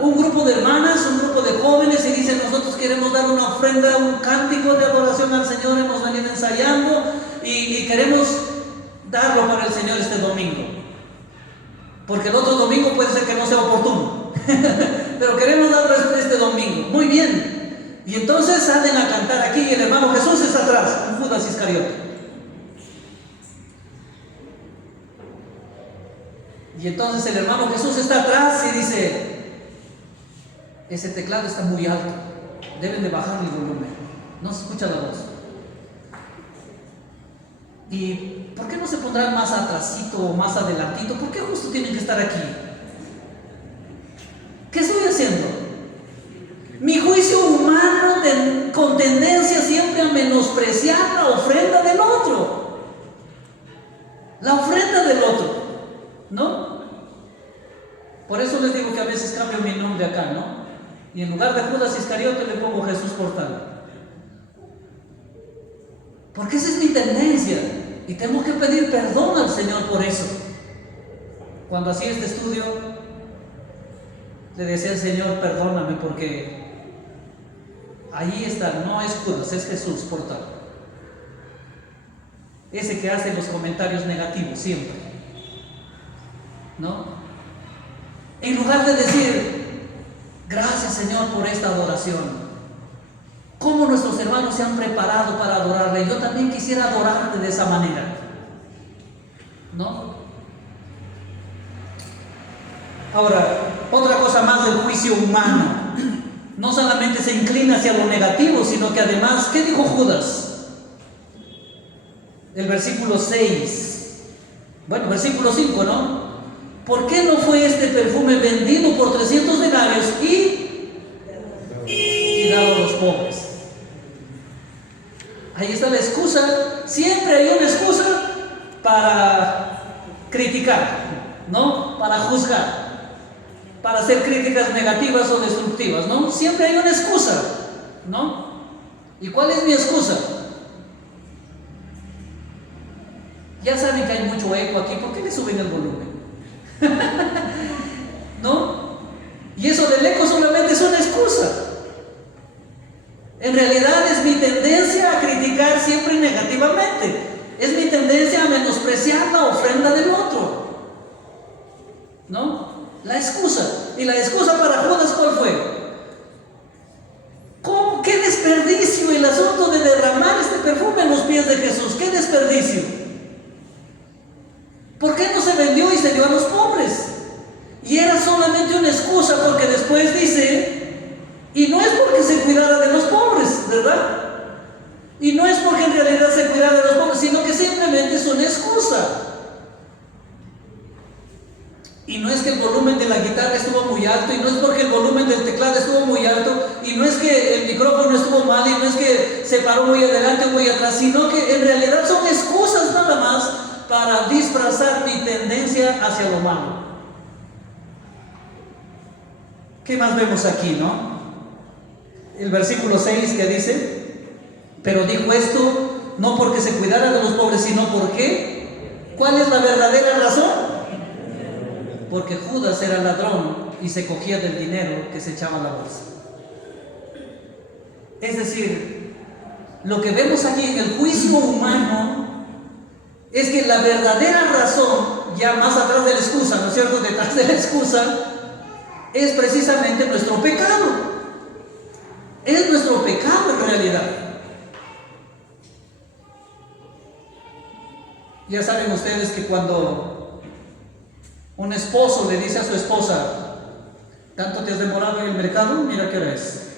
un grupo de hermanas, un grupo de jóvenes y dicen, nosotros queremos dar una ofrenda, un cántico de adoración al Señor, hemos venido ensayando y queremos darlo para el Señor este domingo, porque el otro domingo puede ser que no sea oportuno. Pero queremos darlo este domingo. Muy bien. Y entonces salen a cantar aquí y el hermano Jesús está atrás, un Judas Iscariote. Y entonces el hermano Jesús está atrás y dice, ese teclado está muy alto, deben de bajar el volumen, no se escucha la voz. ¿Y por qué no se pondrán más atrasito o más adelantito? ¿Por qué justo tienen que estar aquí? ¿Qué estoy haciendo? Mi juicio humano con tendencia siempre a menospreciar la ofrenda del otro. La ofrenda del otro, ¿no? Por eso les digo que a veces cambio mi nombre acá, ¿no? Y en lugar de Judas Iscariote le pongo Jesús Portal. Porque esa es mi tendencia. Y tengo que pedir perdón al Señor por eso. Cuando hacía este estudio, le decía al Señor, perdóname porque ahí está, no es Judas, es Jesús por tal. Ese que hace los comentarios negativos siempre, ¿no? En lugar de decir, gracias Señor por esta adoración. Cómo nuestros hermanos se han preparado para adorarle. Yo también quisiera adorarte de esa manera, ¿no? Ahora, otra cosa más del juicio humano. No solamente se inclina hacia lo negativo, sino que además, ¿qué dijo Judas? El versículo 6. Bueno, versículo 5, ¿no? ¿Por qué no fue este perfume vendido por 300 denarios y dado a los pobres? Ahí está la excusa. Siempre hay una excusa para criticar, ¿no? Para juzgar, para hacer críticas negativas o destructivas, ¿no? Siempre hay una excusa, ¿no? ¿Y cuál es mi excusa? Ya saben que hay mucho eco aquí, ¿por qué le suben el volumen? ¿No? Y eso del eco solamente es una excusa. En realidad es mi tendencia a criticar siempre negativamente. Es mi tendencia a menospreciar la ofrenda del otro, ¿no? La excusa. ¿Y la excusa para Judas cuál fue? ¿Cómo? ¿Qué desperdicio el asunto de derramar este perfume en los pies de Jesús? ¿Qué desperdicio? ¿Por qué no se vendió y se dio a los pobres? Y era solamente una excusa porque después dice, y no es porque se cuidara de los pobres, ¿verdad? Y no es porque en realidad se cuidara de los pobres, sino que simplemente es una excusa. Y no es que el volumen de la guitarra estuvo muy alto, y no es porque el volumen del teclado estuvo muy alto, y no es que el micrófono estuvo mal, y no es que se paró muy adelante o muy atrás, sino que en realidad son excusas nada más para disfrazar mi tendencia hacia lo malo. ¿Qué más vemos aquí, no? El versículo 6 que dice, pero dijo esto no porque se cuidara de los pobres, sino porque, ¿cuál es la verdadera razón? Porque Judas era ladrón y se cogía del dinero que se echaba a la bolsa. Es decir, lo que vemos aquí en el juicio humano es que la verdadera razón, ya más atrás de la excusa, ¿no es cierto?, detrás de la excusa, es precisamente nuestro pecado. Es nuestro pecado en realidad. Ya saben ustedes que cuando un esposo le dice a su esposa, ¿tanto te has demorado en el mercado? Mira qué hora es.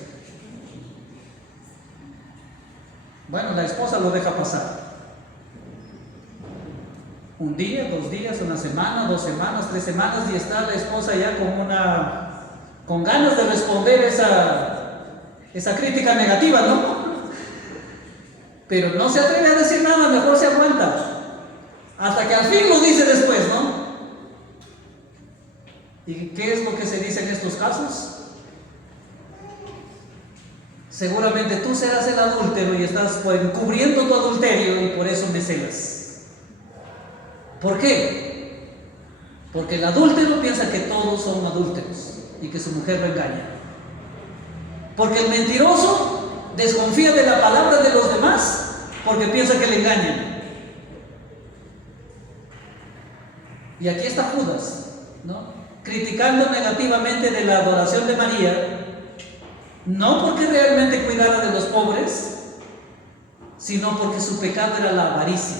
Bueno, la esposa lo deja pasar. Un día, 2 días, 1 semana, 2 semanas, 3 semanas, y está la esposa ya con ganas de responder esa crítica negativa, ¿no? Pero no se atreve a decir nada, mejor se aguanta. Hasta que al fin lo dice después, ¿no? ¿Y qué es lo que se dice en estos casos? Seguramente tú serás el adúltero y estás encubriendo tu adulterio y por eso me celas. ¿Por qué? Porque el adúltero piensa que todos son adúlteros y que su mujer lo engaña. Porque el mentiroso desconfía de la palabra de los demás porque piensa que le engañan. Y aquí está Judas, ¿no?, criticando negativamente de la adoración de María, no porque realmente cuidara de los pobres, sino porque su pecado era la avaricia,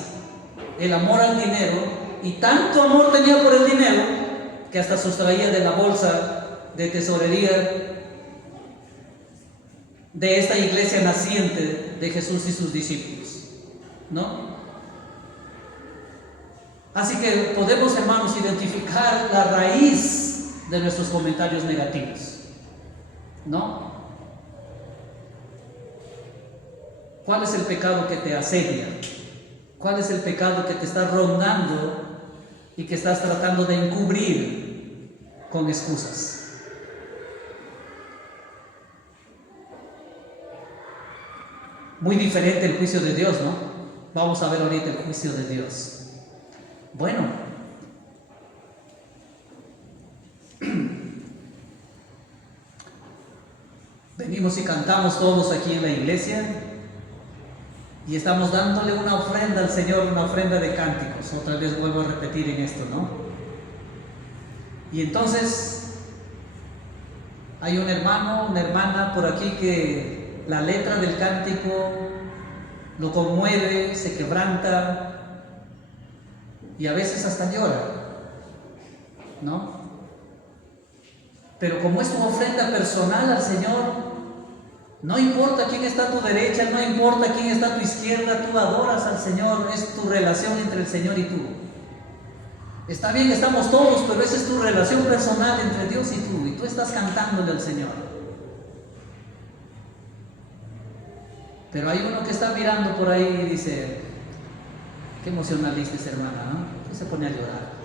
el amor al dinero, y tanto amor tenía por el dinero que hasta sustraía de la bolsa de tesorería de esta iglesia naciente de Jesús y sus discípulos, ¿no? Así que podemos, hermanos, identificar la raíz de nuestros comentarios negativos, ¿no? ¿Cuál es el pecado que te asedia? ¿Cuál es el pecado que te está rondando y que estás tratando de encubrir con excusas? Muy diferente el juicio de Dios, ¿no? Vamos a ver ahorita el juicio de Dios. Bueno, venimos y cantamos todos aquí en la iglesia y estamos dándole una ofrenda al Señor, una ofrenda de cánticos. Otra vez vuelvo a repetir en esto, ¿no? Y entonces hay un hermano, una hermana por aquí que la letra del cántico lo conmueve, se quebranta y a veces hasta llora, ¿no? Pero como es tu ofrenda personal al Señor, no importa quién está a tu derecha, no importa quién está a tu izquierda, tú adoras al Señor, es tu relación entre el Señor y tú. Está bien, estamos todos, pero esa es tu relación personal entre Dios y tú estás cantándole al Señor. Pero hay uno que está mirando por ahí y dice, qué emocionalista esa hermana, ¿no? Y se pone a llorar.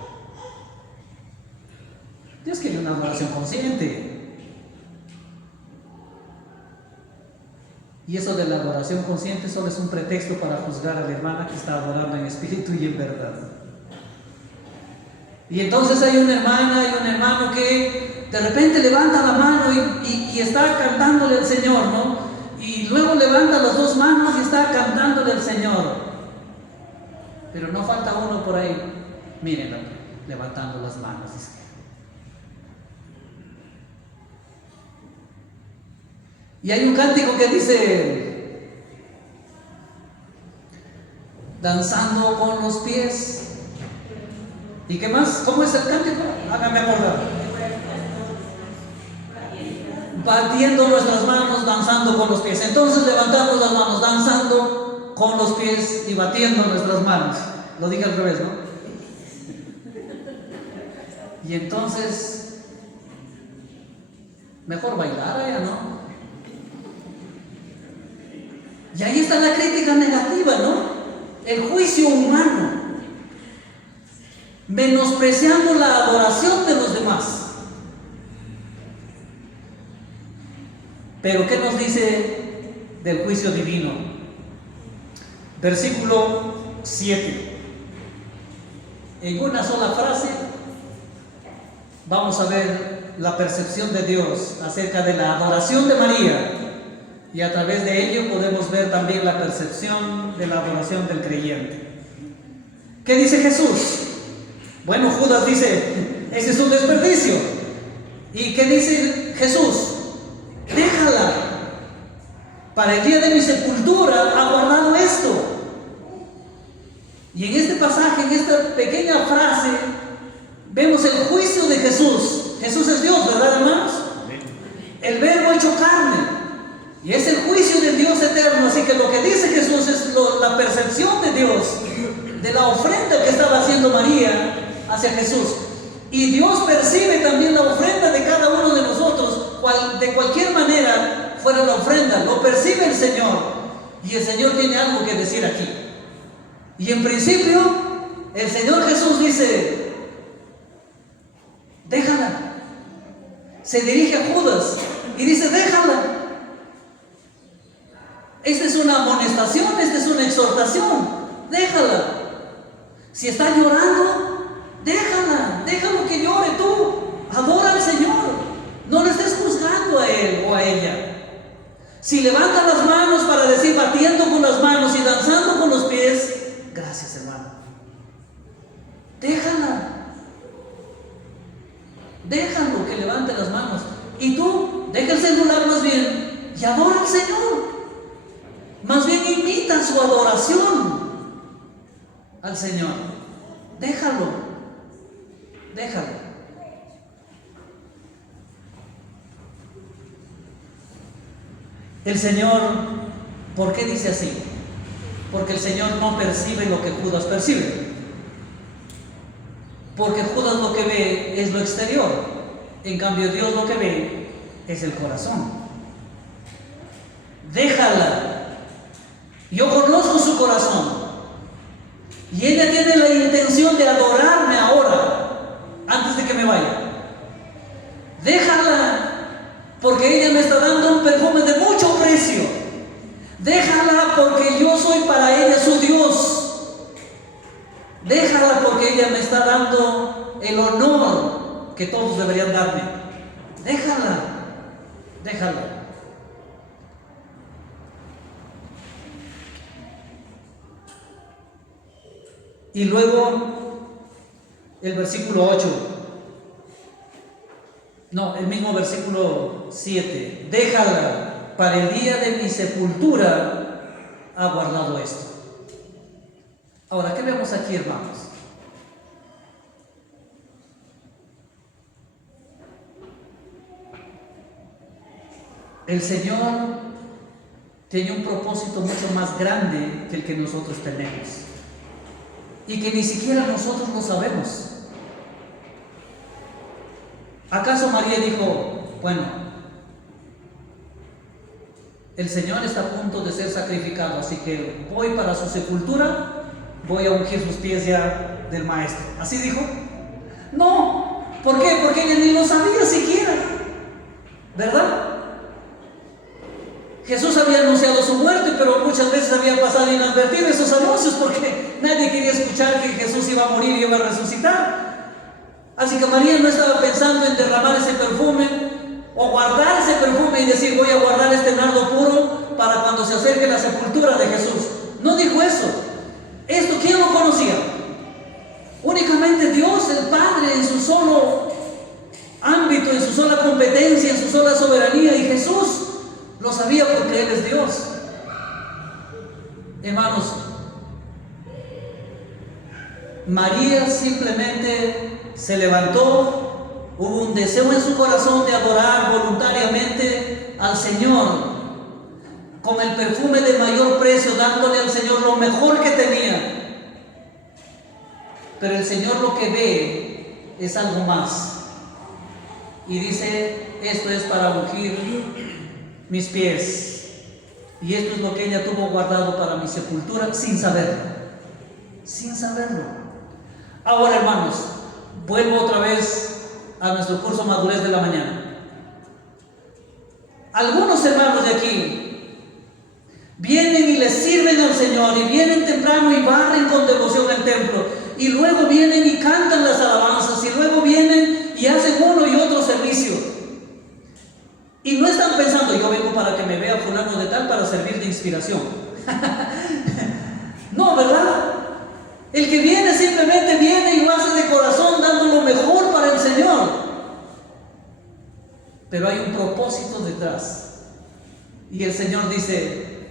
Dios quiere una adoración consciente. Y eso de la adoración consciente solo es un pretexto para juzgar a la hermana que está adorando en espíritu y en verdad. Y entonces hay una hermana y un hermano que de repente levanta la mano y está cantándole al Señor, ¿no? Y luego levanta las dos manos y está cantándole al Señor. Pero no falta uno por ahí, mírenlo, levantando las manos. Y hay un cántico que dice, danzando con los pies. ¿Y qué más? ¿Cómo es el cántico? Hágame acordar. Batiendo nuestras manos, danzando con los pies. Entonces levantamos las manos, danzando con los pies y batiendo nuestras manos. Lo dije al revés, ¿no? Y entonces, mejor bailar allá, ¿no? Y ahí está la crítica negativa, ¿no? El juicio humano, menospreciando la adoración de los demás. Pero ¿qué nos dice del juicio divino? Versículo 7. En una sola frase vamos a ver la percepción de Dios acerca de la adoración de María. Y a través de ello podemos ver también la percepción de la adoración del creyente. ¿Qué dice Jesús? Bueno, Judas dice, ese es un desperdicio. ¿Y qué dice Jesús? Déjala. Para el día de mi sepultura ha guardado esto. Y en este pasaje, en esta pequeña frase, vemos el juicio de Jesús. Jesús es Dios, ¿verdad, hermanos? El Verbo hecho carne. Y es el juicio del Dios eterno. Así que lo que dice Jesús es la percepción de Dios, de la ofrenda que estaba haciendo María hacia Jesús. Y Dios percibe también la ofrenda de cada uno de nosotros, de cualquier manera fuera la ofrenda, lo percibe el Señor. Y el Señor tiene algo que decir aquí. Y en principio, el Señor Jesús dice, déjala. Se dirige a Judas y dice, déjala. Esta es una amonestación, esta es una exhortación. Déjala. Si está llorando, déjalo que llore tú. Adora al Señor. No le estés juzgando a él o a ella. Si levanta las manos para decir batiendo con las manos y danzando con los pies, gracias, hermano. Déjalo que levante las manos. Y tú, deja el celular más bien y adora al Señor. Más bien imita su adoración al Señor. Déjalo. El Señor, ¿por qué dice así? Porque el Señor no percibe lo que Judas percibe. Porque Judas lo que ve es lo exterior. En cambio, Dios lo que ve es el corazón. Déjala. Yo conozco su corazón. Y ella tiene la intención de adorarme ahora, antes de que me vaya. Déjala, porque ella me está dando un perfume de mucho precio. Déjala porque yo soy para ella su Dios. Déjala porque ella me está dando el honor que todos deberían darme. Déjala. Y luego el versículo 8. No, el mismo versículo 7. Déjala, para el día de mi sepultura ha guardado esto. Ahora, ¿qué vemos aquí, hermanos? El Señor tiene un propósito mucho más grande que el que nosotros tenemos y que ni siquiera nosotros lo sabemos. ¿Acaso María dijo, bueno, el Señor está a punto de ser sacrificado, así que voy para su sepultura, voy a ungir sus pies ya del Maestro? ¿Así dijo? No. ¿Por qué? Porque ella ni lo sabía siquiera, ¿verdad? Jesús había anunciado su muerte, pero muchas veces había pasado inadvertido esos anuncios porque nadie quería escuchar que Jesús iba a morir y iba a resucitar. Así que María no estaba pensando en derramar ese perfume o guardar ese perfume y decir, voy a guardar este nardo puro para cuando se acerque la sepultura de Jesús. No dijo eso. Esto, ¿quién lo conocía? Únicamente Dios, el Padre, en su solo ámbito, en su sola competencia, en su sola soberanía, y Jesús lo sabía porque Él es Dios. Hermanos, María simplemente se levantó, hubo un deseo en su corazón de adorar voluntariamente al Señor, con el perfume de mayor precio, dándole al Señor lo mejor que tenía. Pero el Señor lo que ve es algo más. Y dice, esto es para ungir mis pies, y esto es lo que ella tuvo guardado para mi sepultura, sin saberlo, sin saberlo. Ahora, hermanos, vuelvo otra vez a nuestro curso Madurez de la Mañana. Algunos hermanos de aquí vienen y les sirven al Señor, y vienen temprano y barren con devoción el templo, y luego vienen y cantan las alabanzas, y luego vienen y hacen uno y otro servicio. Y no están pensando, yo vengo para que me vea fulano de tal para servir de inspiración. No, ¿verdad? El que viene simplemente viene y lo hace de corazón, dando lo mejor para el Señor. Pero hay un propósito detrás. Y el Señor dice,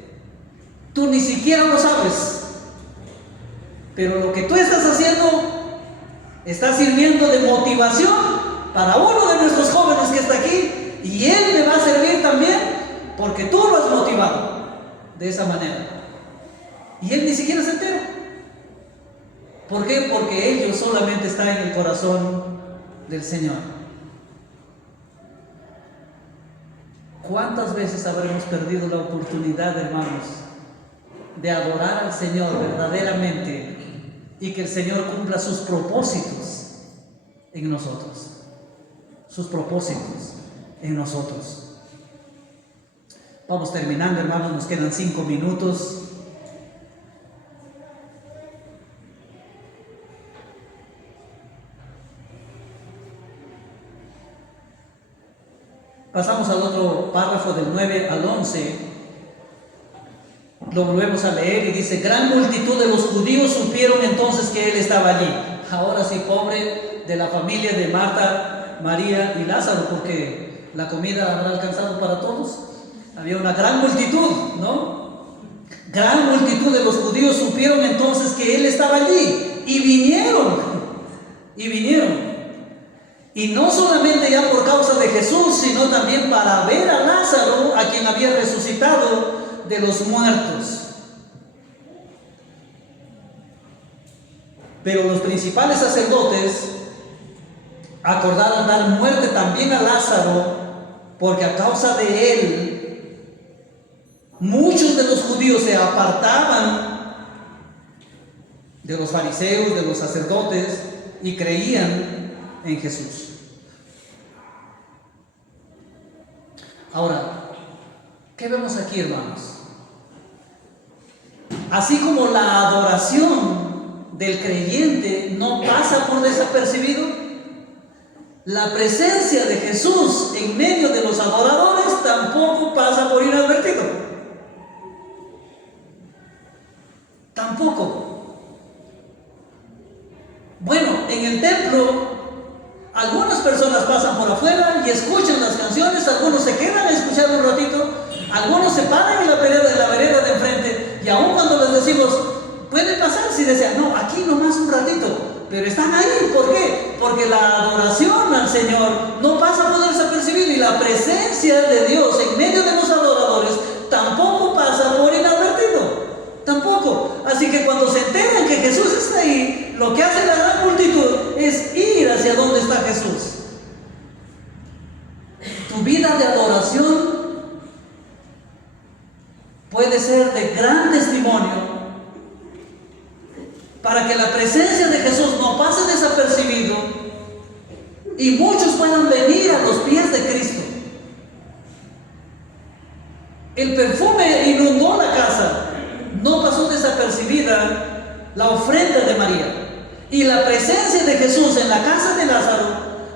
tú ni siquiera lo sabes, pero lo que tú estás haciendo está sirviendo de motivación para uno de nuestros jóvenes que está aquí. Y Él me va a servir también porque tú lo has motivado de esa manera. Y Él ni siquiera se entera. ¿Por qué? Porque ellos solamente están en el corazón del Señor. ¿Cuántas veces habremos perdido la oportunidad, hermanos, de adorar al Señor verdaderamente y que el Señor cumpla sus propósitos en nosotros? Sus propósitos en nosotros. Vamos terminando, hermanos, nos quedan 5 minutos. Pasamos al otro párrafo del 9 al 11. Lo volvemos a leer y dice, gran multitud de los judíos supieron entonces que Él estaba allí. Ahora sí, pobre de la familia de Marta, María y Lázaro, porque la comida habrá alcanzado para todos. Había una gran multitud, ¿no? Gran multitud de los judíos supieron entonces que Él estaba allí y vinieron. Y no solamente ya por causa de Jesús, sino también para ver a Lázaro, a quien había resucitado de los muertos. Pero los principales sacerdotes acordaron dar muerte también a Lázaro, porque a causa de él muchos de los judíos se apartaban de los fariseos, de los sacerdotes, y creían en Jesús. Ahora, ¿qué vemos aquí, hermanos? Así como la adoración del creyente no pasa por desapercibido, la presencia de Jesús en medio de los adoradores tampoco pasa por inadvertido. Tampoco. en el templo, algunas personas pasan por afuera y escuchan las canciones, algunos se quedan a escuchar un ratito, algunos se paran en la vereda de enfrente, y aún cuando les decimos, pueden pasar si desean, no, aquí nomás un ratito, pero están ahí. ¿Por qué? Porque la adoración al Señor no pasa por desapercibido, y la presencia de Dios en medio de los adoradores tampoco pasa por inadvertido. Tampoco. Así que cuando se enteran que Jesús está ahí, lo que hace la gran multitud es ir hacia donde está Jesús. Tu vida de adoración puede ser de gran testimonio para que la presencia de Jesús no pase desapercibido y muchos puedan venir a los pies de Cristo. El perfume inundó la casa, no pasó desapercibida la ofrenda de María, y la presencia de Jesús en la casa de Lázaro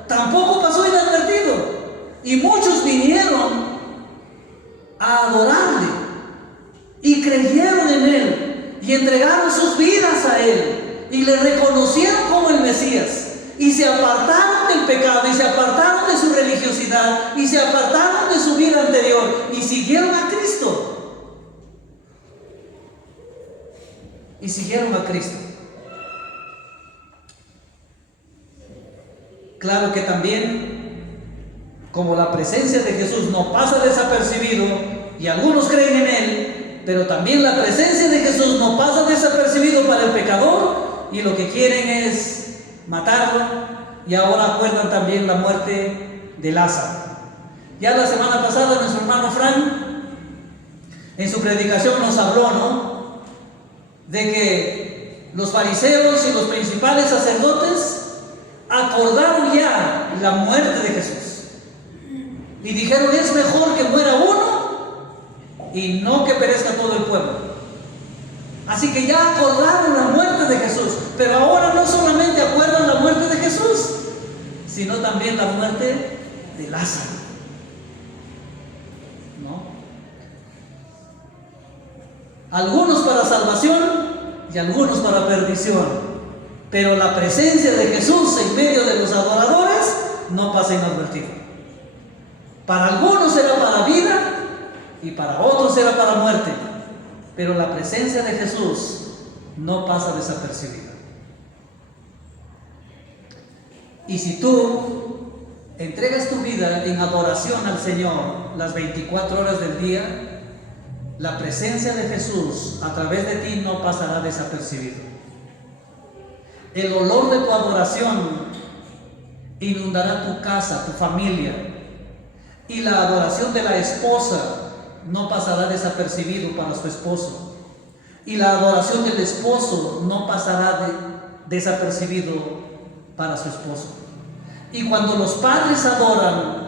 tampoco pasó inadvertido, y muchos vinieron a adorarle y creyeron en Él y entregaron sus vidas a Él y le reconocieron como el Mesías, y se apartaron del pecado y se apartaron de su religiosidad y se apartaron de su vida anterior y siguieron a Cristo. Y siguieron a Cristo. Claro que también, como la presencia de Jesús no pasa desapercibido y algunos creen en Él, pero también la presencia de Jesús no pasa desapercibido para el pecador, y lo que quieren es matarlo. Y ahora acuerdan también la muerte de Lázaro. Ya la semana pasada nuestro hermano Frank en su predicación nos habló, ¿no?, de que los fariseos y los principales sacerdotes acordaron ya la muerte de Jesús y dijeron, es mejor que muera uno y no que perezca todo el pueblo. Así que ya acordaron la muerte de Jesús, pero ahora no solamente acuerdan la muerte de Jesús, sino también la muerte de Lázaro, ¿no? Algunos para salvación y algunos para perdición, pero la presencia de Jesús en medio de los adoradores no pasa inadvertido. Para algunos era para vida y para otros era para muerte, pero la presencia de Jesús no pasa desapercibida. Y si tú entregas tu vida en adoración al Señor las 24 horas del día, la presencia de Jesús a través de ti no pasará desapercibido. El olor de tu adoración inundará tu casa, tu familia, y la adoración de la esposa no pasará desapercibido para su esposo, y la adoración del esposo no pasará desapercibido para su esposo. Y cuando los padres adoran,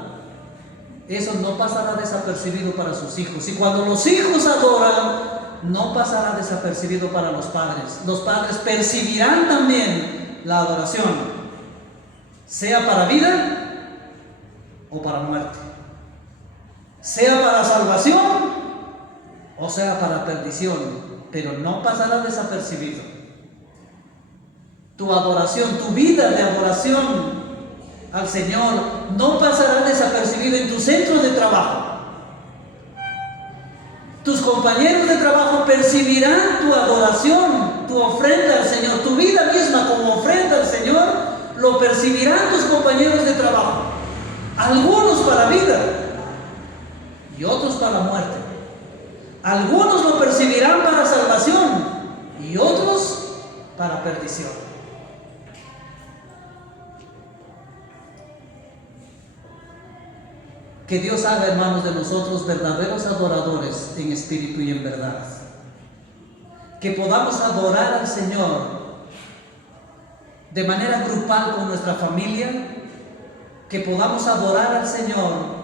eso no pasará desapercibido para sus hijos. Y cuando los hijos adoran, no pasará desapercibido para los padres. Los padres percibirán también la adoración, sea para vida o para muerte, sea para salvación o sea para perdición, pero no pasará desapercibido. Tu adoración, tu vida de adoración al Señor no pasará desapercibido en tu centro de trabajo. Tus compañeros de trabajo percibirán tu adoración, tu ofrenda al Señor, tu vida misma como ofrenda al Señor, lo percibirán tus compañeros de trabajo. Algunos para vida y otros para muerte. Algunos lo percibirán para salvación y otros para perdición. Que Dios haga, hermanos, de nosotros verdaderos adoradores en espíritu y en verdad. Que podamos adorar al Señor de manera grupal con nuestra familia. Que podamos adorar al Señor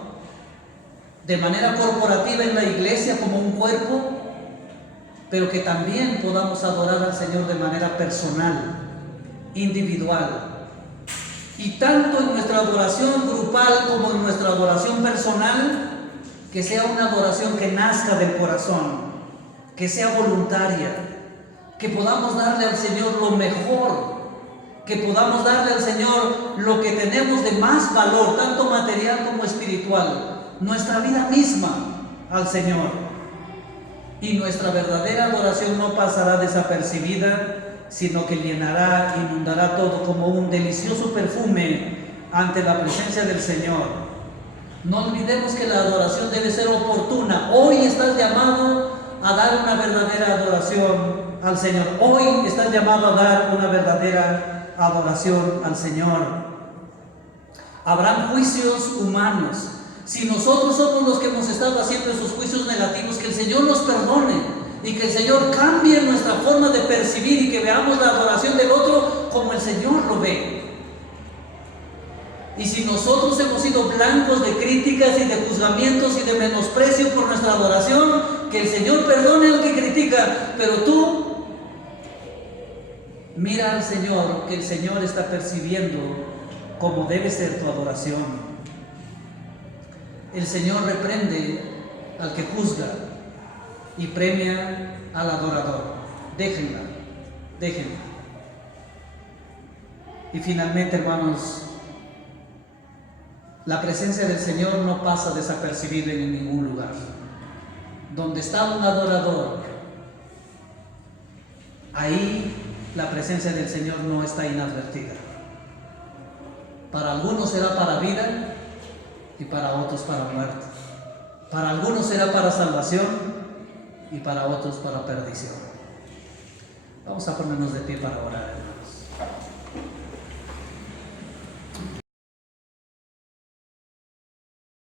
de manera corporativa en la iglesia como un cuerpo. Pero que también podamos adorar al Señor de manera personal, individual. Y tanto en nuestra adoración grupal como en nuestra adoración personal, que sea una adoración que nazca del corazón, que sea voluntaria, que podamos darle al Señor lo mejor que podamos darle al Señor lo que tenemos de más valor, tanto material como espiritual, nuestra vida misma al Señor. Y nuestra verdadera adoración no pasará desapercibida, sino que llenará, inundará todo como un delicioso perfume ante la presencia del Señor. No olvidemos que la adoración debe ser oportuna. Hoy estás llamado a dar una verdadera adoración al Señor. Hoy estás llamado a dar una verdadera adoración al Señor. Habrán juicios humanos. Si nosotros somos los que hemos estado haciendo esos juicios negativos, que el Señor nos perdone y que el Señor cambie nuestra forma de percibir y que veamos la adoración del otro como el Señor lo ve. Y si nosotros hemos sido blancos de críticas y de juzgamientos y de menosprecio por nuestra adoración, que el Señor perdone al que critica, pero tú mira al Señor, que el Señor está percibiendo cómo debe ser tu adoración. El Señor reprende al que juzga y premia al adorador. Déjenla. Y finalmente, hermanos, la presencia del Señor no pasa desapercibida en ningún lugar. Donde está un adorador, ahí la presencia del Señor no está inadvertida. Para algunos será para vida y para otros para muerte. Para algunos será para salvación y para otros para perdición. Vamos a ponernos de pie para orar.